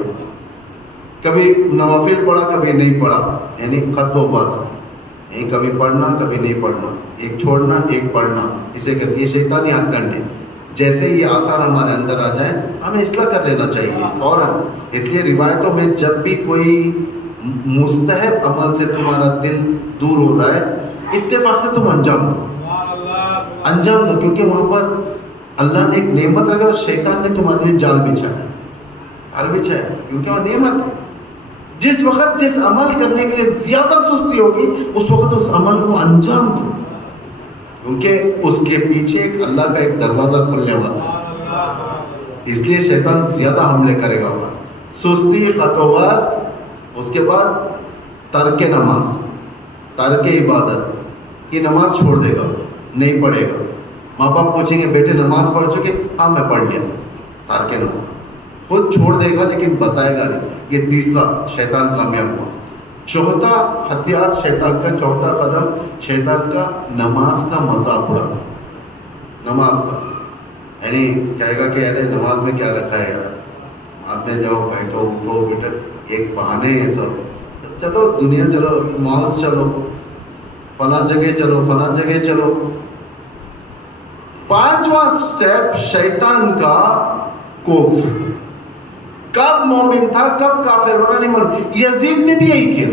کبھی نوافل پڑھا کبھی نہیں پڑھا، یعنی خط و واسطہ، یعنی کبھی پڑھنا کبھی نہیں پڑھنا، ایک چھوڑنا ایک پڑھنا، اسے کہتے ہیں شیطانی آکند ہے. جیسے یہ آثار ہمارے اندر آ جائیں ہمیں اصلاح کر لینا چاہیے فوراً. اس لیے روایتوں میں جب بھی کوئی مستحب عمل سے تمہارا دل دور ہو رہا ہے اتفاق سے تم انجام دو، کیونکہ وہاں پر اللہ نے ایک نعمت رکھا اور شیطان نے تمہارے لیے جال بچھایا، کیونکہ وہ نعمت ہے. جس وقت جس عمل کرنے کے لیے زیادہ سستی ہوگی اس وقت اس عمل کو انجام دو، کیونکہ اس کے پیچھے ایک اللہ کا ایک دروازہ کھلنے والا ہے. اس لیے شیطان زیادہ حملے کرے گا. سستی، خط و واسط، اس کے بعد ترک نماز، ترک عبادت کی نماز چھوڑ دے گا، نہیں پڑھے گا. ماں باپ پوچھیں گے بیٹے نماز پڑھ چکے؟ ہاں میں پڑھ لیا. ترک نماز خود چھوڑ دے گا لیکن بتائے گا نہیں. یہ تیسرا شیطان کامیاب ہوا. چوتھا ہتھیار شیطان کا، چوتھا قدم شیطان کا، نماز کا مذاق اڑانا. نماز کا یعنی کہے گا کہ ارے نماز میں کیا رکھا ہے یار، نماز میں جاؤ بیٹھو اٹھو بیٹھو، ایک بہانے ہیں سب. چلو دنیا چلو، مال چلو، فلاں جگہ چلو، فلاں جگہ چلو. پانچواں سٹیپ شیطان کا کفر. کب مومن تھا کب کافر بنا نہیں معلوم. یزید نے بھی یہی کیا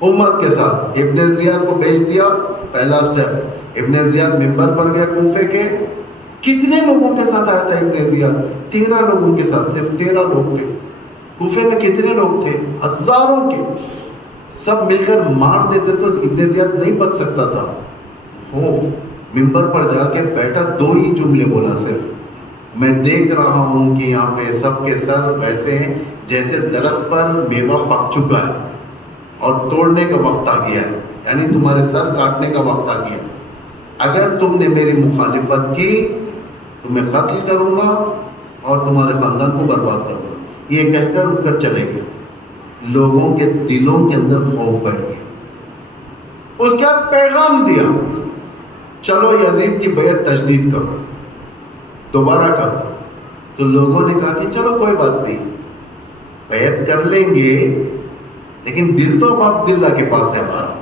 امت کے ساتھ. ابن زیاد کو بھیج دیا، پہلا سٹیپ. ابن زیاد منبر پر گیا کوفے کے. کتنے لوگوں کے ساتھ آیا تھا ابن زیاد؟ 13 لوگوں کے ساتھ، صرف 13 لوگ تھے. کوفے میں کتنے لوگ تھے؟ ہزاروں کے. سب مل کر مار دیتے تو ابن زیاد نہیں بچ سکتا تھا. خوف منبر پر جا کے بیٹھا، 2 ہی جملے بولا صرف، میں دیکھ رہا ہوں کہ یہاں پہ سب کے سر ویسے ہیں جیسے درخت پر میوہ پک چکا ہے اور توڑنے کا وقت آ گیا ہے، یعنی تمہارے سر کاٹنے کا وقت آ گیا. اگر تم نے میری مخالفت کی تو میں قتل کروں گا اور تمہارے خاندان کو برباد کروں گا. یہ کہہ کر اٹھ کر چلے گئے. لوگوں کے دلوں کے اندر خوف بیٹھ گیا. اس کا پیغام دیا، چلو یزید کی بیعت تجدید کرو، دوبارہ کرو. تو لوگوں نے کہا کہ چلو کوئی بات نہیں، بیعت کر لیں گے، لیکن دل تو اب عبد اللہ کے پاس ہے ہمارا.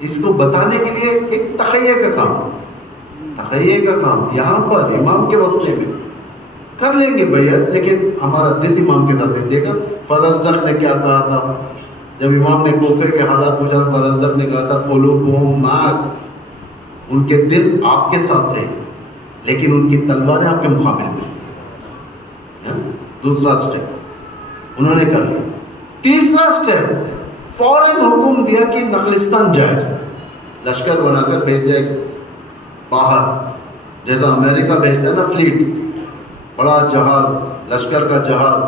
اس کو بتانے کے لیے ایک تخیہ کا کام یہاں پر امام کے وسطے میں کر لیں گے بیعت، لیکن ہمارا دل امام کے ساتھ ہے. دیکھا فرزدق نے کیا کہا تھا جب امام نے کوفے کے حالات پوچھا؟ فرزدق نے کہا تھا قلوبہم معک، ان کے دل آپ کے ساتھ ہیں لیکن ان کی تلواریں آپ کے مقابل میں. دوسرا سٹیپ انہوں نے کر لیا. تیسرا سٹیپ فوراً حکم دیا کہ نخلستان جائے، لشکر بنا کر بھیج جائے باہر، جیسا امریکہ بھیجتا ہے نا فلیٹ، بڑا جہاز، لشکر کا جہاز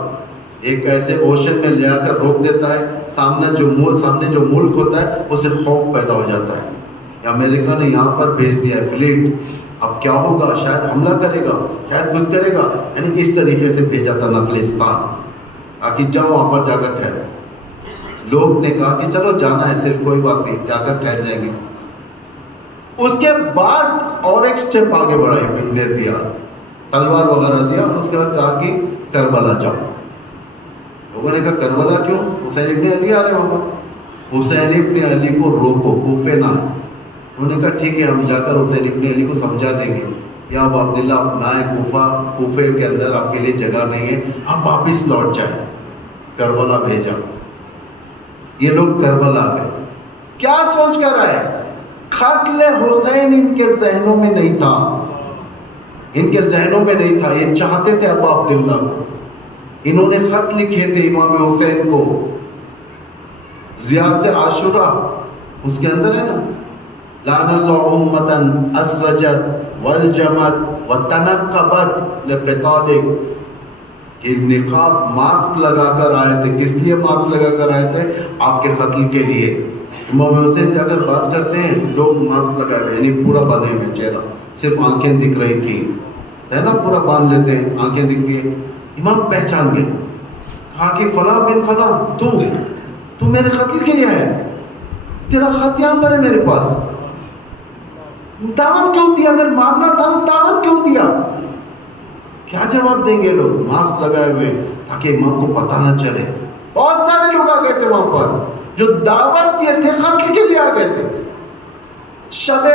ایک ایسے اوشن میں لے آ کر روک دیتا ہے. سامنے جو ملک ہوتا ہے اسے خوف پیدا ہو جاتا ہے. امریکہ نے یہاں پر بھیج دیا ہے فلیٹ، اب کیا ہوگا؟ شاید حملہ کرے گا، شاید کچھ کرے گا. یعنی اس طریقے سے بھیجا تھا نخلستان، آکے جاؤ وہاں پر جا کر ٹھہرو. لوگ نے کہا کہ چلو جانا ہے صرف، کوئی بات نہیں، جا کر ٹھہر جائیں گے. اس کے بعد اور ایک سٹیپ آگے بڑھا ابن زیاد، تلوار وغیرہ دیا. اس کے بعد کہا کہ کربلا جاؤ. لوگوں نے کہا کربلا کیوں؟ حسین ابن علی آ رہے وہاں پر. حسین ابن علی کو روکو، کوفے نہ آئے. انہوں نے کہا ٹھیک ہے ہم جا کر حسین ابن علی کو سمجھا دیں گے، یا اب عبداللہ آپ نہ آئے، کوفے کے اندر آپ کے لیے جگہ نہیں ہے، ہم واپس لوٹ جائیں. کربلا بھیجا. یہ لوگ کربلا گئے. کیا سوچ کر آئے؟ قتل حسین ان کے ذہنوں میں نہیں تھا، ان کے ذہنوں میں نہیں تھا. یہ چاہتے تھے ابا عبداللہ کو. انہوں نے خط لکھے تھے امام حسین کو. زیارت عاشورہ اس کے اندر ہے نا، لعن اللہ امتن اسرجت والجمت وتنقبت لقتالک، کہ نقاب ماسک لگا کر آئے تھے. کس لیے ماسک لگا کر آئے تھے؟ آپ کے قتل کے لیے. امام حسین جا کر بات کرتے ہیں، لوگ ماسک لگائے ہوئے، یعنی پورا بندھے ہوئے چہرہ، صرف آنکھیں دکھ رہی تھی، ہے نا، پورا باندھ لیتے ہیں، آنکھیں دکھتی ہیں. امام پہچان گئے، کہا کہ فلاں بن فلاں تو میرے قتل کے لیے ہے، تیرا خط یہاں پر ہے میرے پاس. دعوت کیوں دیا؟ اگر مارنا تھا دعوت کیوں دیا؟ کیا جواب دیں گے لوگ؟ ماسک لگائے ہوئے تاکہ امام کو پتہ نہ چلے. بہت سارے لوگ آ گئے تھے وہاں پر جو دعوت دیے تھے، قتل کے لیے آ گئے تھے. شب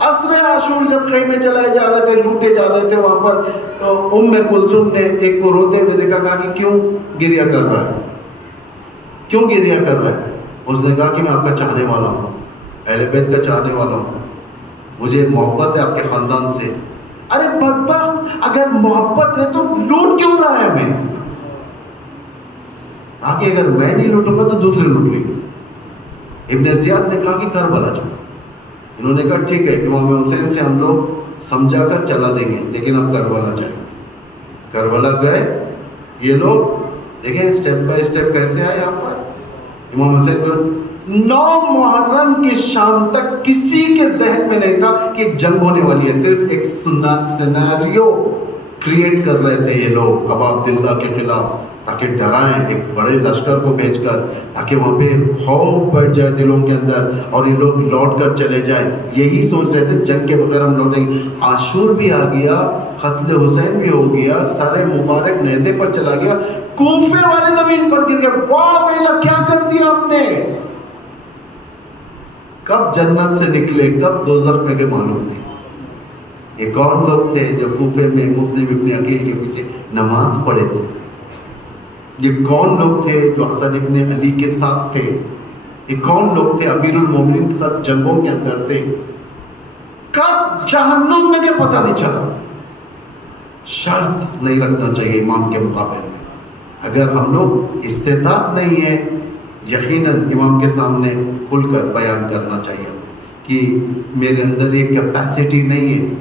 عصر عاشور جب خیمے جلائے جا رہے تھے، لوٹے جا رہے تھے، وہاں پر ام کلثوم نے ایک کو روتے ہوئے دیکھا، کہا کہ کیوں گریہ کر رہا ہے، کیوں گریہ کر رہا ہے؟ اس نے کہا کہ میں آپ کا چاہنے والا ہوں، اہل بیت کا چاہنے والا ہوں، مجھے محبت ہے آپ کے خاندان سے. ارے بدبخت، اگر محبت ہے تو لوٹ کیوں رہا ہے ہمیں؟ آگے اگر میں نہیں لوٹوں گا تو دوسرے لوٹ لیں گے. ابن زیاد نے کہا کہ کربلا چھوڑ. انہوں نے کہا ٹھیک ہے، امام حسین سے ہم لوگ سمجھا کر چلا دیں گے، لیکن اب کربلا جائیں. کربلا گئے. یہ لوگ دیکھیں اسٹیپ بائی اسٹیپ کیسے آئے. یہاں پر امام حسین کو 9 محرم کی شام تک کسی کے ذہن میں نہیں تھا کہ ایک جنگ ہونے والی ہے. صرف ایک سیناریو کریٹ کر رہے تھے یہ لوگ ابا عبداللہ کے خلاف، تاکہ ڈرائیں ایک بڑے لشکر کو بھیج کر، تاکہ وہاں پہ خوف بڑھ جائے دلوں کے اندر اور یہ لوگ لوٹ کر چلے جائیں. یہی سوچ رہے تھے جنگ کے بغیر ہم لوٹیں گے. عاشور بھی آ گیا، قتل حسین بھی ہو گیا، سارے مبارک نہدے پر چلا گیا، کوفے والے زمین پر گر گئے. واہ بیلا، کیا کر دیا ہم نے! کب جنت سے نکلے کب دوزخ میں گئے معلوم نہیں. یہ کون لوگ تھے جو کوفے میں مسلم ابن عقیل کے پیچھے نماز پڑھے تھے؟ یہ کون لوگ تھے جو حسن ابن علی کے ساتھ تھے؟ یہ کون لوگ تھے امیر المومنین کے ساتھ جنگوں کے اندر تھے؟ کب جہنم میں گئے پتہ نہیں چلا. شرط نہیں رکھنا چاہیے امام کے مقابل میں. اگر ہم لوگ استطاعت نہیں ہے، یقیناً امام کے سامنے کھل کر بیان کرنا چاہیے کہ میرے اندر یہ کیپیسٹی نہیں ہے،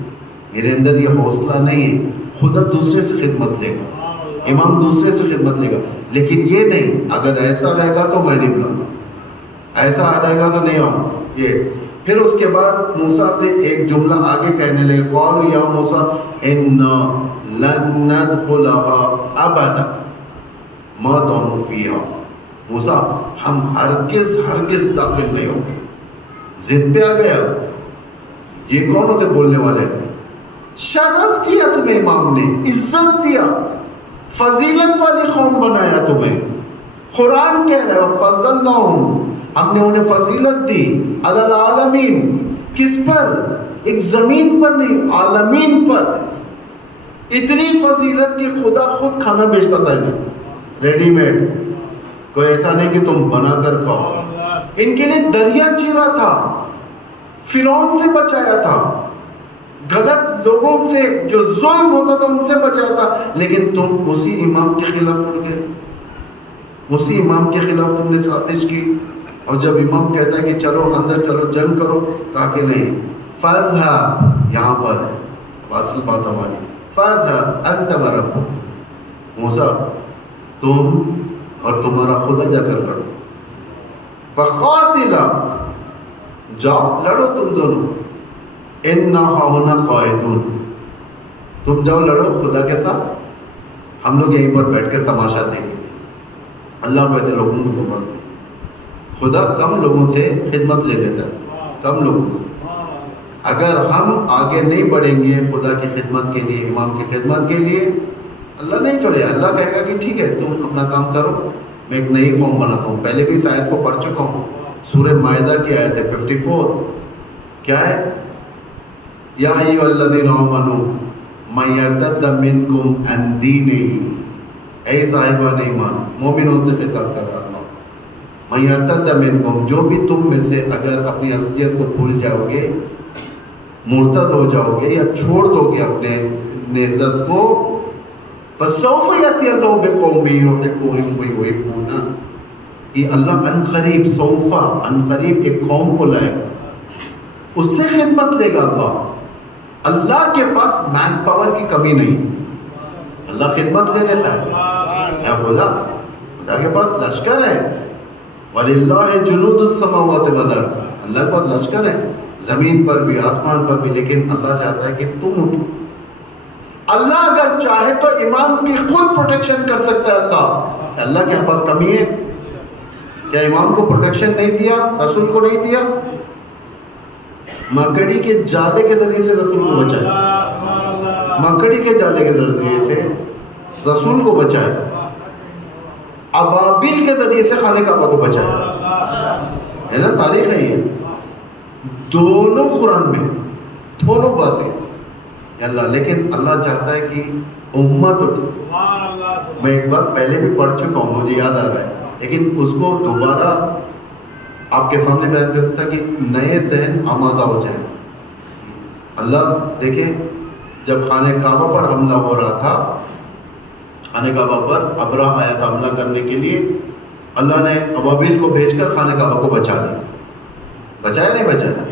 میرے اندر یہ حوصلہ نہیں ہے. خدا دوسرے سے خدمت لے گا، امام دوسرے سے خدمت لے گا، لیکن یہ نہیں اگر ایسا رہے گا تو میں نہیں بلاؤں گا، ایسا رہے گا تو نہیں آؤں. یہ پھر اس کے بعد موسیٰ سے ایک جملہ آگے کہنے لگے، قالوا یا موسیٰ انا لن ندخلها ابدا ما داموا فیہا. موسیٰ ہم ہرگز داخل نہیں ہوں گے. ضد پہ آ گیا. یہ کون ہوتے بولنے والے؟ شرف دیا تمہیں امام نے، عزت دیا، فضیلت والی قوم بنایا تمہیں. قرآن کہہ رہے ہو فضلناہم، ہم نے انہیں فضیلت دی علی العالمین. کس پر؟ ایک زمین پر نہیں، عالمین پر. اتنی فضیلت کہ خدا خود کھانا بیچتا تھا انہیں ریڈی میڈ، کوئی ایسا نہیں کہ تم بنا کر کھاؤ. ان کے لیے دریا چیرا تھا، فرعون سے بچایا تھا، غلط لوگوں سے جو ظلم ہوتا تھا ان سے بچایا تھا. لیکن تم اسی امام کے خلاف اٹھ گئے، اسی امام کے خلاف تم نے سازش کی. اور جب امام کہتا ہے کہ چلو اندر چلو جنگ کرو، کہا کہ نہیں، فاذهب، یہاں پر اصل بات ہماری، فاذهب انت وربک. موسیٰ تم اور تمہارا خدا جا کر لڑو. فقاتلا، جاؤ لڑو تم دونوں. انا ہاہنا قاعدون، تم جاؤ لڑو خدا کے ساتھ، ہم لوگ یہیں پر بیٹھ کر تماشا دیکھیں گے. اللہ کو ایسے لوگوں کو خبر نہیں. خدا کم لوگوں سے خدمت لے لیتا ہے، کم لوگوں سے. اگر ہم آگے نہیں بڑھیں گے خدا کی خدمت کے لیے، امام کی خدمت کے لیے، اللہ نہیں چھوڑے. اللہ کہے گا کہ ٹھیک ہے تم اپنا کام کرو، میں ایک نئی قوم بناتا ہوں. پہلے بھی اس آیت کو پڑھ چکا ہوں، سورہ مائدہ کی آیت ہے 54. کیا ہے؟ یا ایھا الذین آمنوا من یرتد منکم عن دینہ. اے صاحبان ایمان، مومنوں سے خطاب کر رہا ہوں، من یرتد منکم، جو بھی تم میں سے اگر اپنی اصلیت کو بھول جاؤ گے، مرتد ہو جاؤ گے یا چھوڑ دو گے اپنے نعزت کو، فسوف یأتی اللہ بقوم یحبهم ویحبونہ، یہ اللہ ان قریب، سوفا ان قریب ایک قوم کو لائے گا، اس سے خدمت لے گا اللہ۔ اللہ کے پاس مین پاور کی کمی نہیں، اللہ خدمت لے لیتا ہے۔ یا خدا کے پاس لشکر ہے، وَلِلَّهِ جُنُودُ السَّمَاوَاتِ وَالْأَرْضِ، اللہ کے پاس لشکر ہے زمین پر بھی آسمان پر بھی، لیکن اللہ چاہتا ہے کہ تم اٹھو۔ اللہ اگر چاہے تو امام کی خود پروٹیکشن کر سکتا ہے اللہ کے پاس کمی ہے کیا امام کو پروٹیکشن نہیں دیا، رسول کو نہیں دیا؟ مکڑی کے جالے کے ذریعے سے رسول کو بچایا، مکڑی کے جالے کے ذریعے سے رسول کو بچایا، ابابیل کے ذریعے سے خانہ کعبہ کو بچایا، ہے نا، تاریخ ہے یہ، دونوں قرآن میں دونوں باتیں اللہ۔ لیکن اللہ چاہتا ہے کہ امت اٹھے۔ میں ایک بار پہلے بھی پڑھ چکا ہوں، مجھے یاد آ رہا ہے، لیکن اس کو دوبارہ آپ کے سامنے بیان کرتا تھا کہ نئے ذہن آمادہ ہو جائیں۔ اللہ دیکھیں، جب خانہ کعبہ پر حملہ ہو رہا تھا، خانہ کعبہ پر ابرہ آیا تھا حملہ کرنے کے لیے، اللہ نے ابابیل کو بھیج کر خانہ کعبہ کو بچا لیا، بچایا نہیں بچایا؟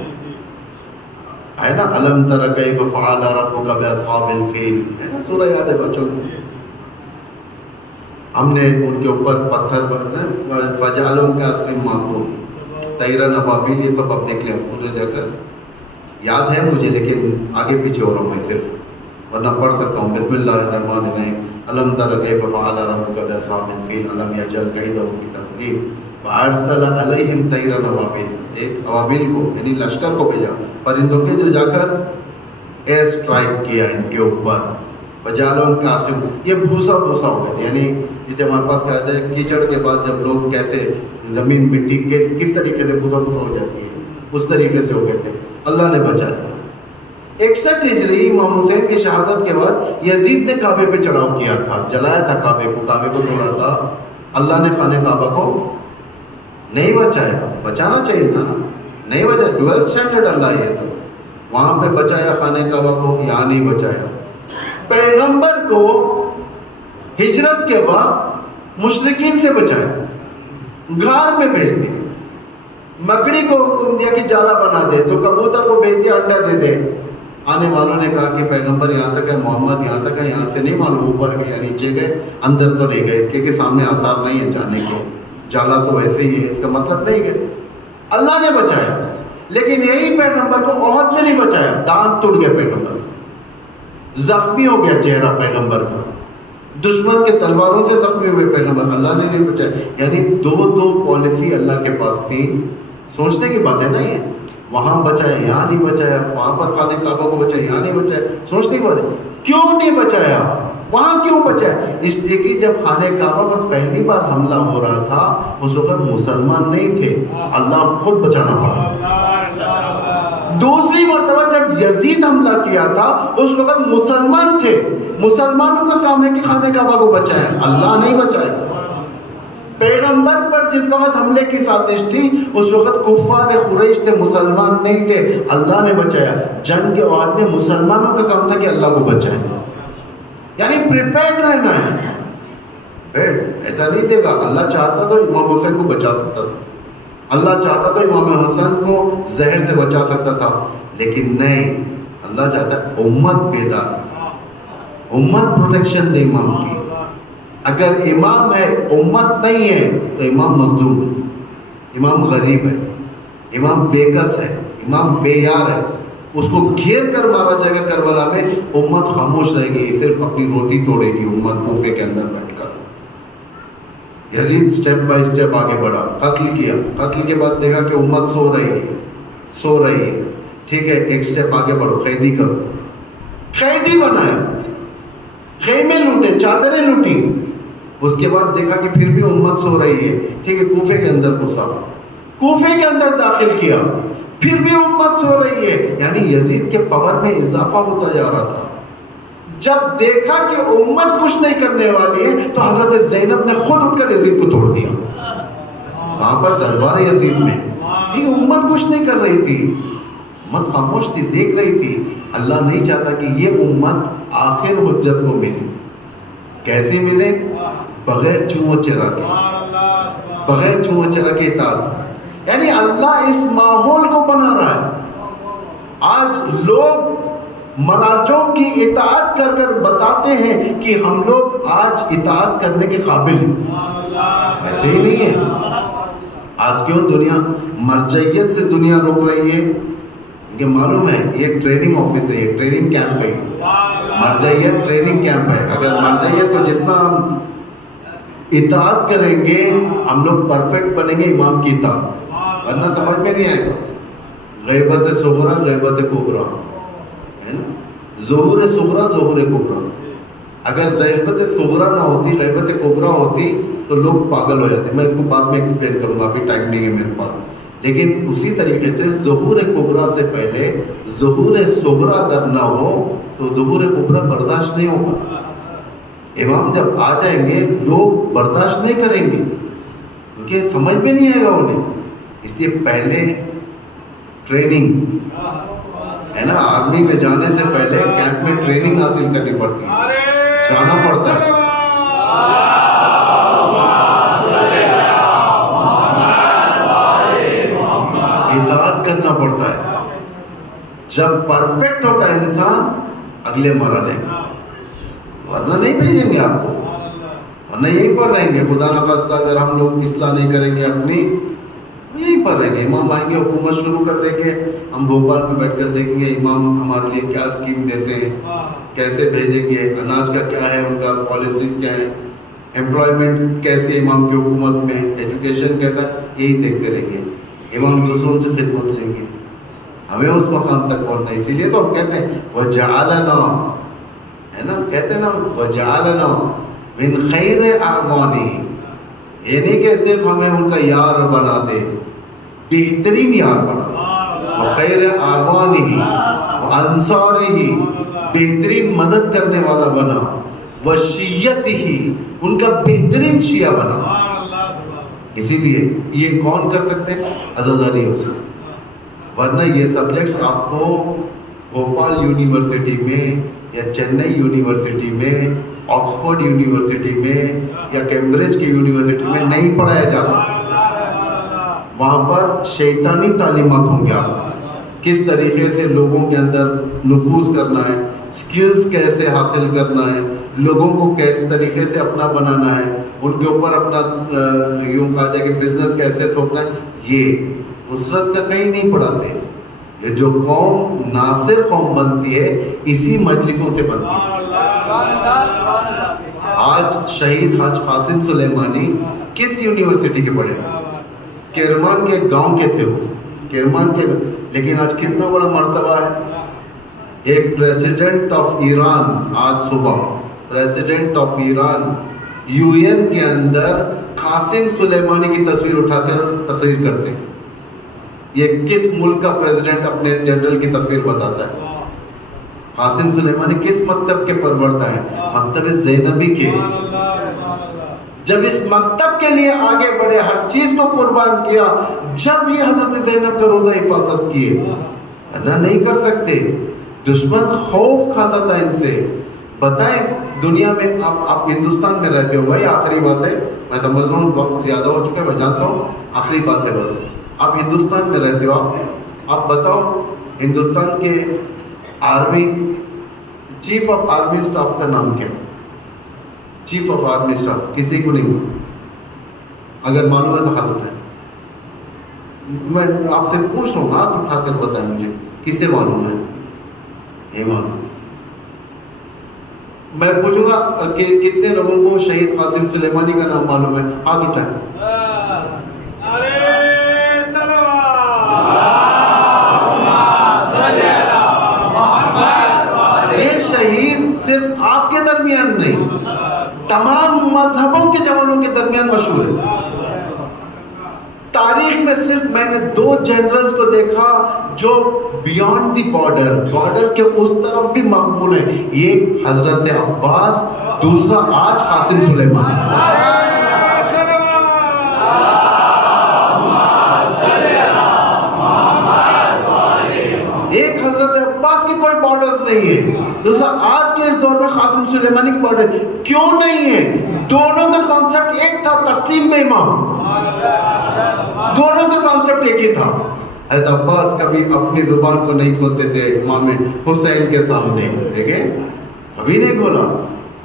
ہے نا، الم تر کیف فعل ربک باصحاب الفیل، ہے نا، سورہ یاد ہے بچوں کو۔ ہم نے ان کے اوپر پتھر فجعلہم کعصف مأکول، طیرا ابابیل، یہ سب اب دیکھ لیں پورے جا کر، یاد ہے مجھے لیکن آگے پیچھے ہو رہا ہوں میں صرف، ورنہ پڑھ سکتا ہوں۔ بسم اللہ الرحمن الرحیم، الم تر کیف فعل ربک باصحاب الفیل الم یجعل کیدہم فی تضلیل وارسل علیہم طیرا ابابیل، ایک ابابیل کو یعنی لشکر کو بھیجا، پرندوں کے، جو جا کر ایئر اسٹرائک کیا ان کے اوپر، وجعلہم کعصف، یہ بھوسا بھوسا ہو گئے تھے، یعنی جسے ہمارے پاس کہا جائے کیچڑ کے بعد جب لوگ کیسے زمین مٹی کس طریقے سے بھوسا بھوسا ہو جاتی ہے، اس طریقے سے ہو گئے تھے، اللہ نے بچا دیا۔ 61 ہجری امام حسین کی شہادت کے بعد یزید نے کعبے پہ چڑھاؤ کیا تھا، جلایا تھا کعبے کو توڑا تھا، اللہ نے خانہ کعبہ کو نہیں بچایا، بچانا چاہیے تھا نا، نہیں بچایا، ڈویل سٹینڈرڈ اللہ یہ تھا، وہاں پہ بچایا خانہ کعبہ کو، یہاں نہیں بچایا۔ پیغمبر کو ہجرت کے بعد مشرکین سے بچایا، غار میں بھیج دی، مکڑی کو حکم دیا کہ جالا بنا دے، تو کبوتر کو بھیج دیا انڈا دے دے۔ آنے والوں نے کہا کہ پیغمبر یہاں تک ہے، محمد یہاں تک ہے، یہاں سے نہیں معلوم، اوپر گئے یا نیچے گئے، اندر تو نہیں گئے، اس لیے کہ سامنے آثار نہیں ہے جانے کے، جالا تو ویسے ہی ہے، اس کا مطلب نہیں گئے، اللہ نے بچایا۔ لیکن یہی پیغمبر کو احد میں نہیں بچایا، دانت ٹوٹ گیا پیغمبر، زخمی ہو گیا چہرہ پیغمبر کا، دشمن کے تلواروں سے زخمی ہوئے پیغمبر، اللہ نے نہیں بچایا۔ یعنی دو پالیسی اللہ کے پاس تھی، سوچنے کی بات ہے نا یہ، وہاں بچایا یہاں نہیں بچایا، وہاں پر خانہ کعبہ کو بچایا یہاں نہیں بچایا، سوچنے کی بات ہے، کیوں نہیں بچایا، وہاں کیوں بچایا؟ اس لیے کہ جب خانہ کعبہ پر پہلی بار حملہ ہو رہا تھا اس وقت مسلمان نہیں تھے، اللہ خود بچانا پڑا۔ دوسری مرتبہ جب یزید حملہ کیا تھا اس وقت مسلمان تھے، مسلمانوں کا کام ہے کہ خانہ کعبہ کو بچایا، اللہ نہیں بچایا۔ پیغمبر پر جس وقت حملے کی سازش تھی اس وقت کفار قریش تھے، مسلمان نہیں تھے، اللہ نے بچایا۔ جنگ کے وقت میں مسلمانوں کا کام تھا کہ اللہ کو بچائیں، یعنی پریپیئرڈ رہنا ہے، ایسا نہیں دے گا۔ اللہ چاہتا تو امام حسین کو بچا سکتا تھا، اللہ چاہتا تو امام حسین کو زہر سے بچا سکتا تھا، لیکن نہیں، اللہ چاہتا ہے امت بیدار، امت پروٹیکشن دے امام کی۔ اگر امام ہے امت نہیں ہے تو امام مظلوم ہے، امام غریب ہے، امام بے کس ہے، امام بے یار ہے، اس کو گھیر کر مارا جائے گا کربلا میں، امت خاموش رہے گی، صرف اپنی روٹی توڑے گی امت کوفے کے اندر بیٹھ کر۔ یزید سٹیپ بائی سٹیپ آگے بڑھا، قتل کیا، قتل کے بعد دیکھا کہ امت سو رہی ہے، ٹھیک ہے، ایک سٹیپ آگے بڑھو، قیدی کرو، قیدی بنایا، خیمے لوٹے، چادریں لوٹی، اس کے بعد دیکھا کہ پھر بھی امت سو رہی ہے، ٹھیک ہے، کوفے کے اندر گھسا، کوفے کے اندر داخل کیا، پھر بھی امت سو رہی ہے، یعنی یزید کے پاور میں اضافہ ہوتا جا رہا تھا۔ جب دیکھا کہ امت کچھ نہیں کرنے والی ہے تو حضرت زینب نے خود اٹھ کر یزید کو توڑ دیا، وہاں پر دربار یزید میں یہ امت کچھ نہیں کر رہی تھی، امت خاموش تھی، دیکھ رہی تھی. اللہ نہیں چاہتا کہ یہ امت آخر حجت کو ملے. کیسے ملے؟ بغیر چوں چرا کے، بغیر چوں چرا کے اطاعت. یعنی اللہ اس ماحول کو بنا رہا ہے. آج لوگ مراجعوں کی اطاعت کر کر بتاتے ہیں کہ ہم لوگ آج اطاعت کرنے کے قابل ہیں. ایسے ہی نہیں ہے. آج کیوں دنیا مرجعیت سے دنیا روک رہی ہے؟ کہ معلوم ہے یہ ٹریننگ آفس ہے، یہ ٹریننگ کیمپ ہے. مرجعیت ٹریننگ کیمپ ہے. اگر مرجعیت کو جتنا ہم اطاعت کریں گے ہم لوگ پرفیکٹ بنیں گے امام کی اطاعت، ورنہ سمجھ میں نہیں آئے گا. غیبت صغرا غیبت کبرا ہے نا، ظہور صغرا ظہور کبرا. اگر غیبت صغرا نہ ہوتی، غیبت کبرا ہوتی تو لوگ پاگل ہو جاتے. میں اس کو بعد میں ایکسپلین کروں گا، ابھی ٹائم نہیں ہے میرے پاس. لیکن اسی طریقے سے ظہور کبرا سے پہلے ظہور صغرا اگر نہ ہو تو ظہور کبرا برداشت نہیں ہوگا. امام جب آ جائیں گے لوگ برداشت نہیں کریں گے کیونکہ سمجھ میں نہیں آئے گا انہیں. اس لیے پہلے ٹریننگ ہے نا، آرمی میں جانے سے پہلے کیمپ میں ٹریننگ حاصل کرنی پڑتی ہے، جانا پڑتا ہے. اطاعت کرنا پڑتا ہے. جب پرفیکٹ ہوتا ہے انسان اگلے مرحلے، ورنہ نہیں بھیجیں گے آپ کو، ورنہ یہیں پر رہیں گے. خدا نخواستہ اگر ہم لوگ اصلاح نہیں کریں گے اپنی، یہیں پر رہیں گے. امام آئیں گے حکومت شروع کر دیں گے، ہم بھوپال میں بیٹھ کر دیکھیں گے امام ہمارے لیے کیا اسکیم دیتے ہیں، کیسے بھیجیں گے، اناج کا کیا ہے ان کا پالیسیز کیا ہے، امپلائمنٹ کیسے امام کی حکومت میں، ایجوکیشن کہتا ہے. یہی دیکھتے رہیں گے. امام دوسروں سے خدمت لیں گے، ہمیں اس مقام تک پہنچنا ہے. اسی لیے تو ہم کہتے ہیں وَجَعَلَنَا، ہے نا، کہتے ہیں نا وَجَعَلَنَا مِنْ خَيْرِ أَعْوَانِهِ. یہ نہیں کہ صرف ہمیں ان کا یار بنا دے، بہترین یار بنا. وَخَيْرِ أَعْوَانِهِ وَأَنصَارِهِ، بہترین مدد کرنے والا بنا. وَشِيَّتِهِ، ان کا بہترین شیعہ بنا. اسی لیے یہ کون کر سکتے ہیں؟ عزاداری ہو سکتے. ورنہ یہ سبجیکٹس آپ کو بھوپال یونیورسٹی میں یا چنئی یونیورسٹی میں، آکسفورڈ یونیورسٹی میں یا کیمبرج کی یونیورسٹی میں نہیں پڑھایا جاتا. وہاں پر شیطانی تعلیمات ہوں گے. آپ کس طریقے سے لوگوں کے اندر نفوذ کرنا ہے، سکلز کیسے حاصل کرنا ہے، لوگوں کو کس طریقے سے اپنا بنانا ہے، ان کے اوپر اپنا یوں کہا جائے کہ بزنس کیسے تھوپنا ہے. یہ نصرت کا کہیں نہیں پڑھاتے. یہ جو قوم ناصر قوم بنتی ہے اسی مجلسوں سے بنتی ہے. آج شہید حاج قاسم سلیمانی کس یونیورسٹی کے پڑھے؟ کرمان کے گاؤں کے تھے وہ، کرمان کے، لیکن آج کتنا بڑا مرتبہ ہے. ایک پریزیڈنٹ آف ایران، آج صبح president of Iran UN کے اندر قاسم سلیمانی کی تصویر اٹھا کر تقریر کرتے ہیں. یہ کس ملک کا پریزیڈنٹ اپنے جنرل کی تصویر بتاتا ہے؟ قاسم سلیمانی کس مکتب کے پروردہ ہیں؟ مکتب زینبی کے. جب اس مکتب کے لیے آگے بڑھے، ہر چیز کو قربان کیا، جب یہ حضرت زینب کا روزہ حفاظت کیے، ورنہ نہیں کر سکتے. دشمن خوف کھاتا تھا ان سے. بتائیں دنیا میں آپ ہندوستان میں رہتے ہو بھائی، آخری بات ہے، میں سمجھ رہا ہوں وقت زیادہ ہو چکا ہے، میں جانتا ہوں، آخری بات ہے بس. آپ ہندوستان میں رہتے ہو، آپ بتاؤ ہندوستان کے army chief of army staff کا نام کیا؟ چیف آف آرمی اسٹاف کسی کو نہیں. اگر معلوم ہے تو ہاتھ اٹھائیں. میں آپ سے پوچھ رہا ہوں، ہاتھ اٹھا کر بتائیں مجھے کسے معلوم ہے. یہ معلوم. میں پوچھوں گا کہ کتنے لوگوں کو شہید قاسم سلیمانی کا نام معلوم ہے؟ ہاتھ اٹھائیں. یہ شہید صرف آپ کے درمیان نہیں، تمام مذہبوں کے جوانوں کے درمیان مشہور ہے. تاریخ میں صرف میں نے 2 جنرلز کو دیکھا جو بیانڈ دی بارڈر کے اس طرف بھی مقبول ہے. ایک حضرت عباس، دوسرا آج قاسم سلیمانی. ایک حضرت عباس کی کوئی بارڈر نہیں ہے، دوسرا آج کے اس دور میں قاسم سلیمانی کی بارڈر کیوں نہیں ہے؟ دونوں کا کانسیپٹ ایک تھا، تسلیم میں امام، دونوں کا کانسیپٹ ایک ہی تھا۔ حضرت عباس کبھی اپنی زبان کو نہیں کھولتے تھے امام حسین کے سامنے، دیکھیں ابھی نہیں کھولا۔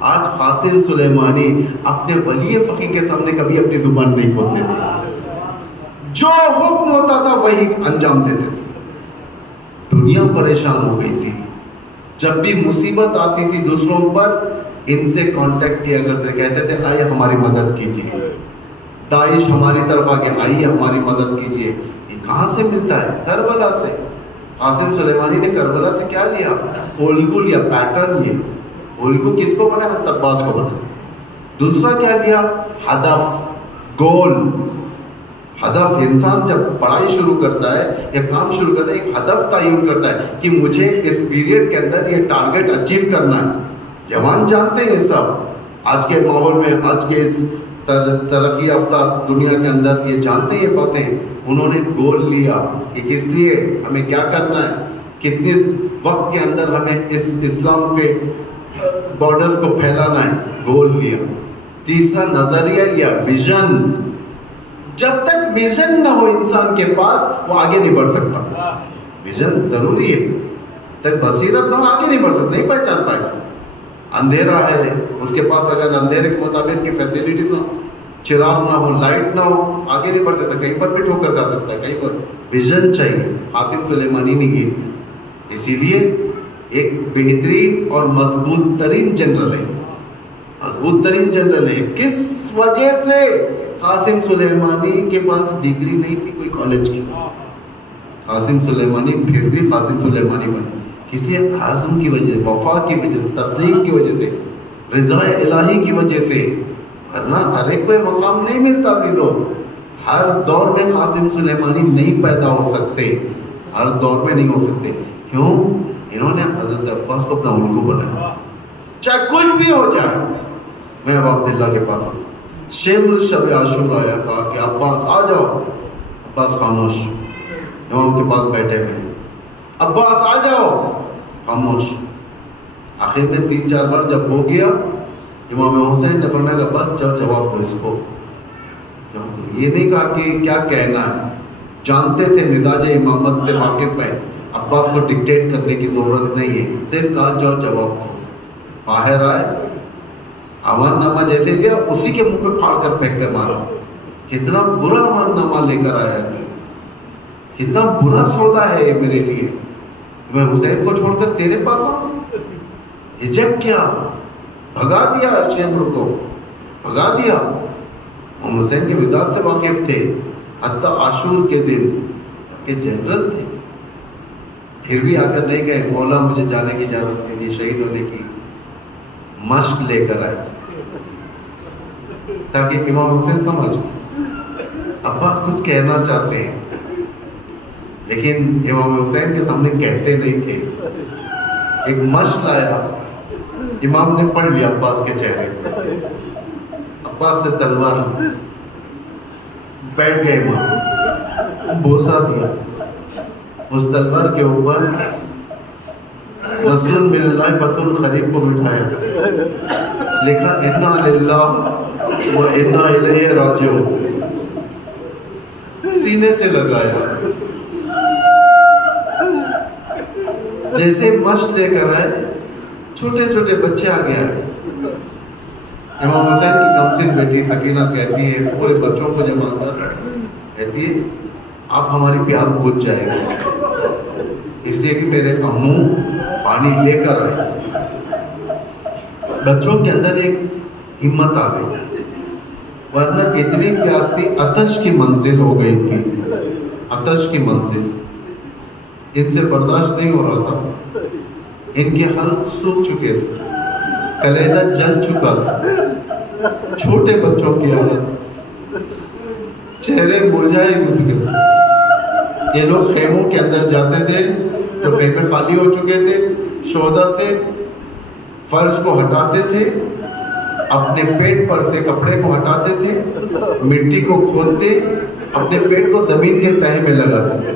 آج قاسم سلیمانی اپنے ولی فقیہ کے سامنے کبھی اپنی زبان نہیں کھولتے تھے، جو حکم ہوتا تھا وہی انجام دیتے تھے۔ دنیا پریشان ہو گئی تھی، جب بھی مصیبت آتی تھی دوسروں پر ان سے کانٹیکٹ کیا کرتے، کہتے تھے آئیے ہماری مدد کیجیے، داعش ہماری طرف آگے آئیے ہماری مدد کیجیے۔ یہ کہاں سے ملتا ہے؟ کربلا سے۔ قاسم سلیمانی نے کربلا سے کیا لیا؟ الگو لیا، پیٹرن لیا۔ الگو کس کو بنا؟ حضرت عباس کو بنا۔ دوسرا کیا لیا؟ ہدف، گول۔ ہدف، انسان جب پڑھائی شروع کرتا ہے یا کام شروع کرتا ہے ایک ہدف تعین کرتا ہے کہ مجھے اس پیریڈ کے اندر یہ ٹارگٹ اچیو کرنا ہے۔ جوان جانتے ہیں سب، آج کے ماحول میں، آج کے اس ترقی یافتہ دنیا کے اندر یہ جانتے ہیں یہ باتیں۔ انہوں نے گول لیا کہ کس لیے ہمیں کیا کرنا ہے، کتنے وقت کے اندر ہمیں اس اسلام کے بارڈرز کو پھیلانا ہے، گول لیا۔ تیسرا نظریہ لیا، ویژن۔ جب تک ویژن نہ ہو انسان کے پاس وہ آگے نہیں بڑھ سکتا۔ ویژن ضروری ہے، تک بصیرت نہ ہو آگے نہیں بڑھ سکتا، نہیں پہچان پائے گا۔ اندھیرا ہے اس کے پاس، اگر اندھیرے کے مطابق کی فیسلٹی نہ ہو، چراغ نہ ہو، لائٹ نہ ہو، آگے نہیں بڑھ سکتا، کہیں پر بھی ٹھوکر کھا سکتا ہے، کہیں پر۔ ویژن چاہیے، قاسم سلیمانی نے یہ کیا، اسی لیے ایک بہترین اور مضبوط ترین جنرل ہے، مضبوط ترین جنرل ہے۔ کس وجہ سے؟ قاسم سلیمانی کے پاس ڈگری نہیں تھی کوئی کالج کی، قاسم سلیمانی پھر بھی قاسم سلیمانی بنے، کس لیے؟ عزم کی وجہ سے، وفا کی وجہ سے، تسلیم کی وجہ سے، رضا الہی کی وجہ سے۔ ورنہ ہر ایک کو مقام نہیں ملتا عزیزو، ہر دور میں قاسم سلیمانی نہیں پیدا ہو سکتے، ہر دور میں نہیں ہو سکتے۔ کیوں؟ انہوں نے حضرت عباس کو اپنا الگو بنایا، چاہے کچھ بھی ہو جائے۔ میں اب عبداللہ کے پاس ہوں، شمر شب عاشور آیا، کہا کہ عباس آ جاؤ۔ عباس خاموش، امام کے پاس بیٹھے ہوئے، عباس آ جاؤ، خاموش۔ آخر میں 3-4 بار جب ہو گیا، امام حسین نے فرمایا کہ بس جاؤ جواب دو اس کو۔ یہ نہیں کہا کہ کیا کہنا ہے، جانتے تھے مزاج امامت سے واقف ہے، عباس کو ڈکٹیٹ کرنے کی ضرورت نہیں ہے، صرف کہا جاؤ جواب دو۔ باہر آئے، امان نامہ جیسے لیا اسی کے منہ پہ پھاڑ کر پھینک کر مارا۔ کتنا برا امان نامہ لے کر آیا ہے، کتنا برا سودا ہے یہ میرے لیے، میں حسین کو چھوڑ کر تیرے پاس آؤں؟ ہجب کیا؟ بھگا دیا شیمر کو، بھگا دیا۔ ہم حسین کے مزاج سے واقف تھے، حتیٰ عاشور کے دن کے جنرل تھے، پھر بھی آ کر نہیں گئے، مولا مجھے جانے کی اجازت دی تھی، شہید ہونے کی مشق لے کر آئے تھے تاکہ امام حسین سمجھ۔ عباس کچھ کہنا چاہتے ہیں لیکن امام حسین کے سامنے کہتے نہیں تھے، ایک مشق لایا، امام نے پڑھ لیا عباس کے چہرے، عباس سے تلوار بیٹھ گئے، امام بوسہ دیا، اس تلوار کے اوپر نصر من اللہ فتح قریب کو بٹھایا، لکھا انا للہ و انا الیہ راجعون، سینے سے لگایا۔ جیسے مشق لے کر آئے، چھوٹے چھوٹے بچے آگے آئے، امام حسین کی کمسن بیٹی سکینہ کہتی ہے پورے بچوں کو جمع کر، کہتی ہے آپ ہماری پیاس بجھ جائے گا، اس لیے کہ میرے امو پانی لے کر آئے۔ بچوں کے اندر ایک ہمت آ گئی، ورنہ اتنی پیاس تھی عطش کی منزل ہو گئی تھی، عطش کی منزل، ان سے برداشت نہیں ہو رہا تھا، ان کے حلق سوکھ چکے تھے، کلیجہ جل چکا تھا، چھوٹے بچوں کی حالت، چہرے مرجھائے چکے تھے۔ یہ لوگ خیموں کے اندر جاتے تھے تو خیمے خالی ہو چکے تھے، شہداء تھے، فرش کو ہٹاتے تھے، اپنے پیٹ پر سے کپڑے کو ہٹاتے تھے، مٹی کو کھودتے، اپنے پیٹ کو زمین کے تہہ میں لگاتے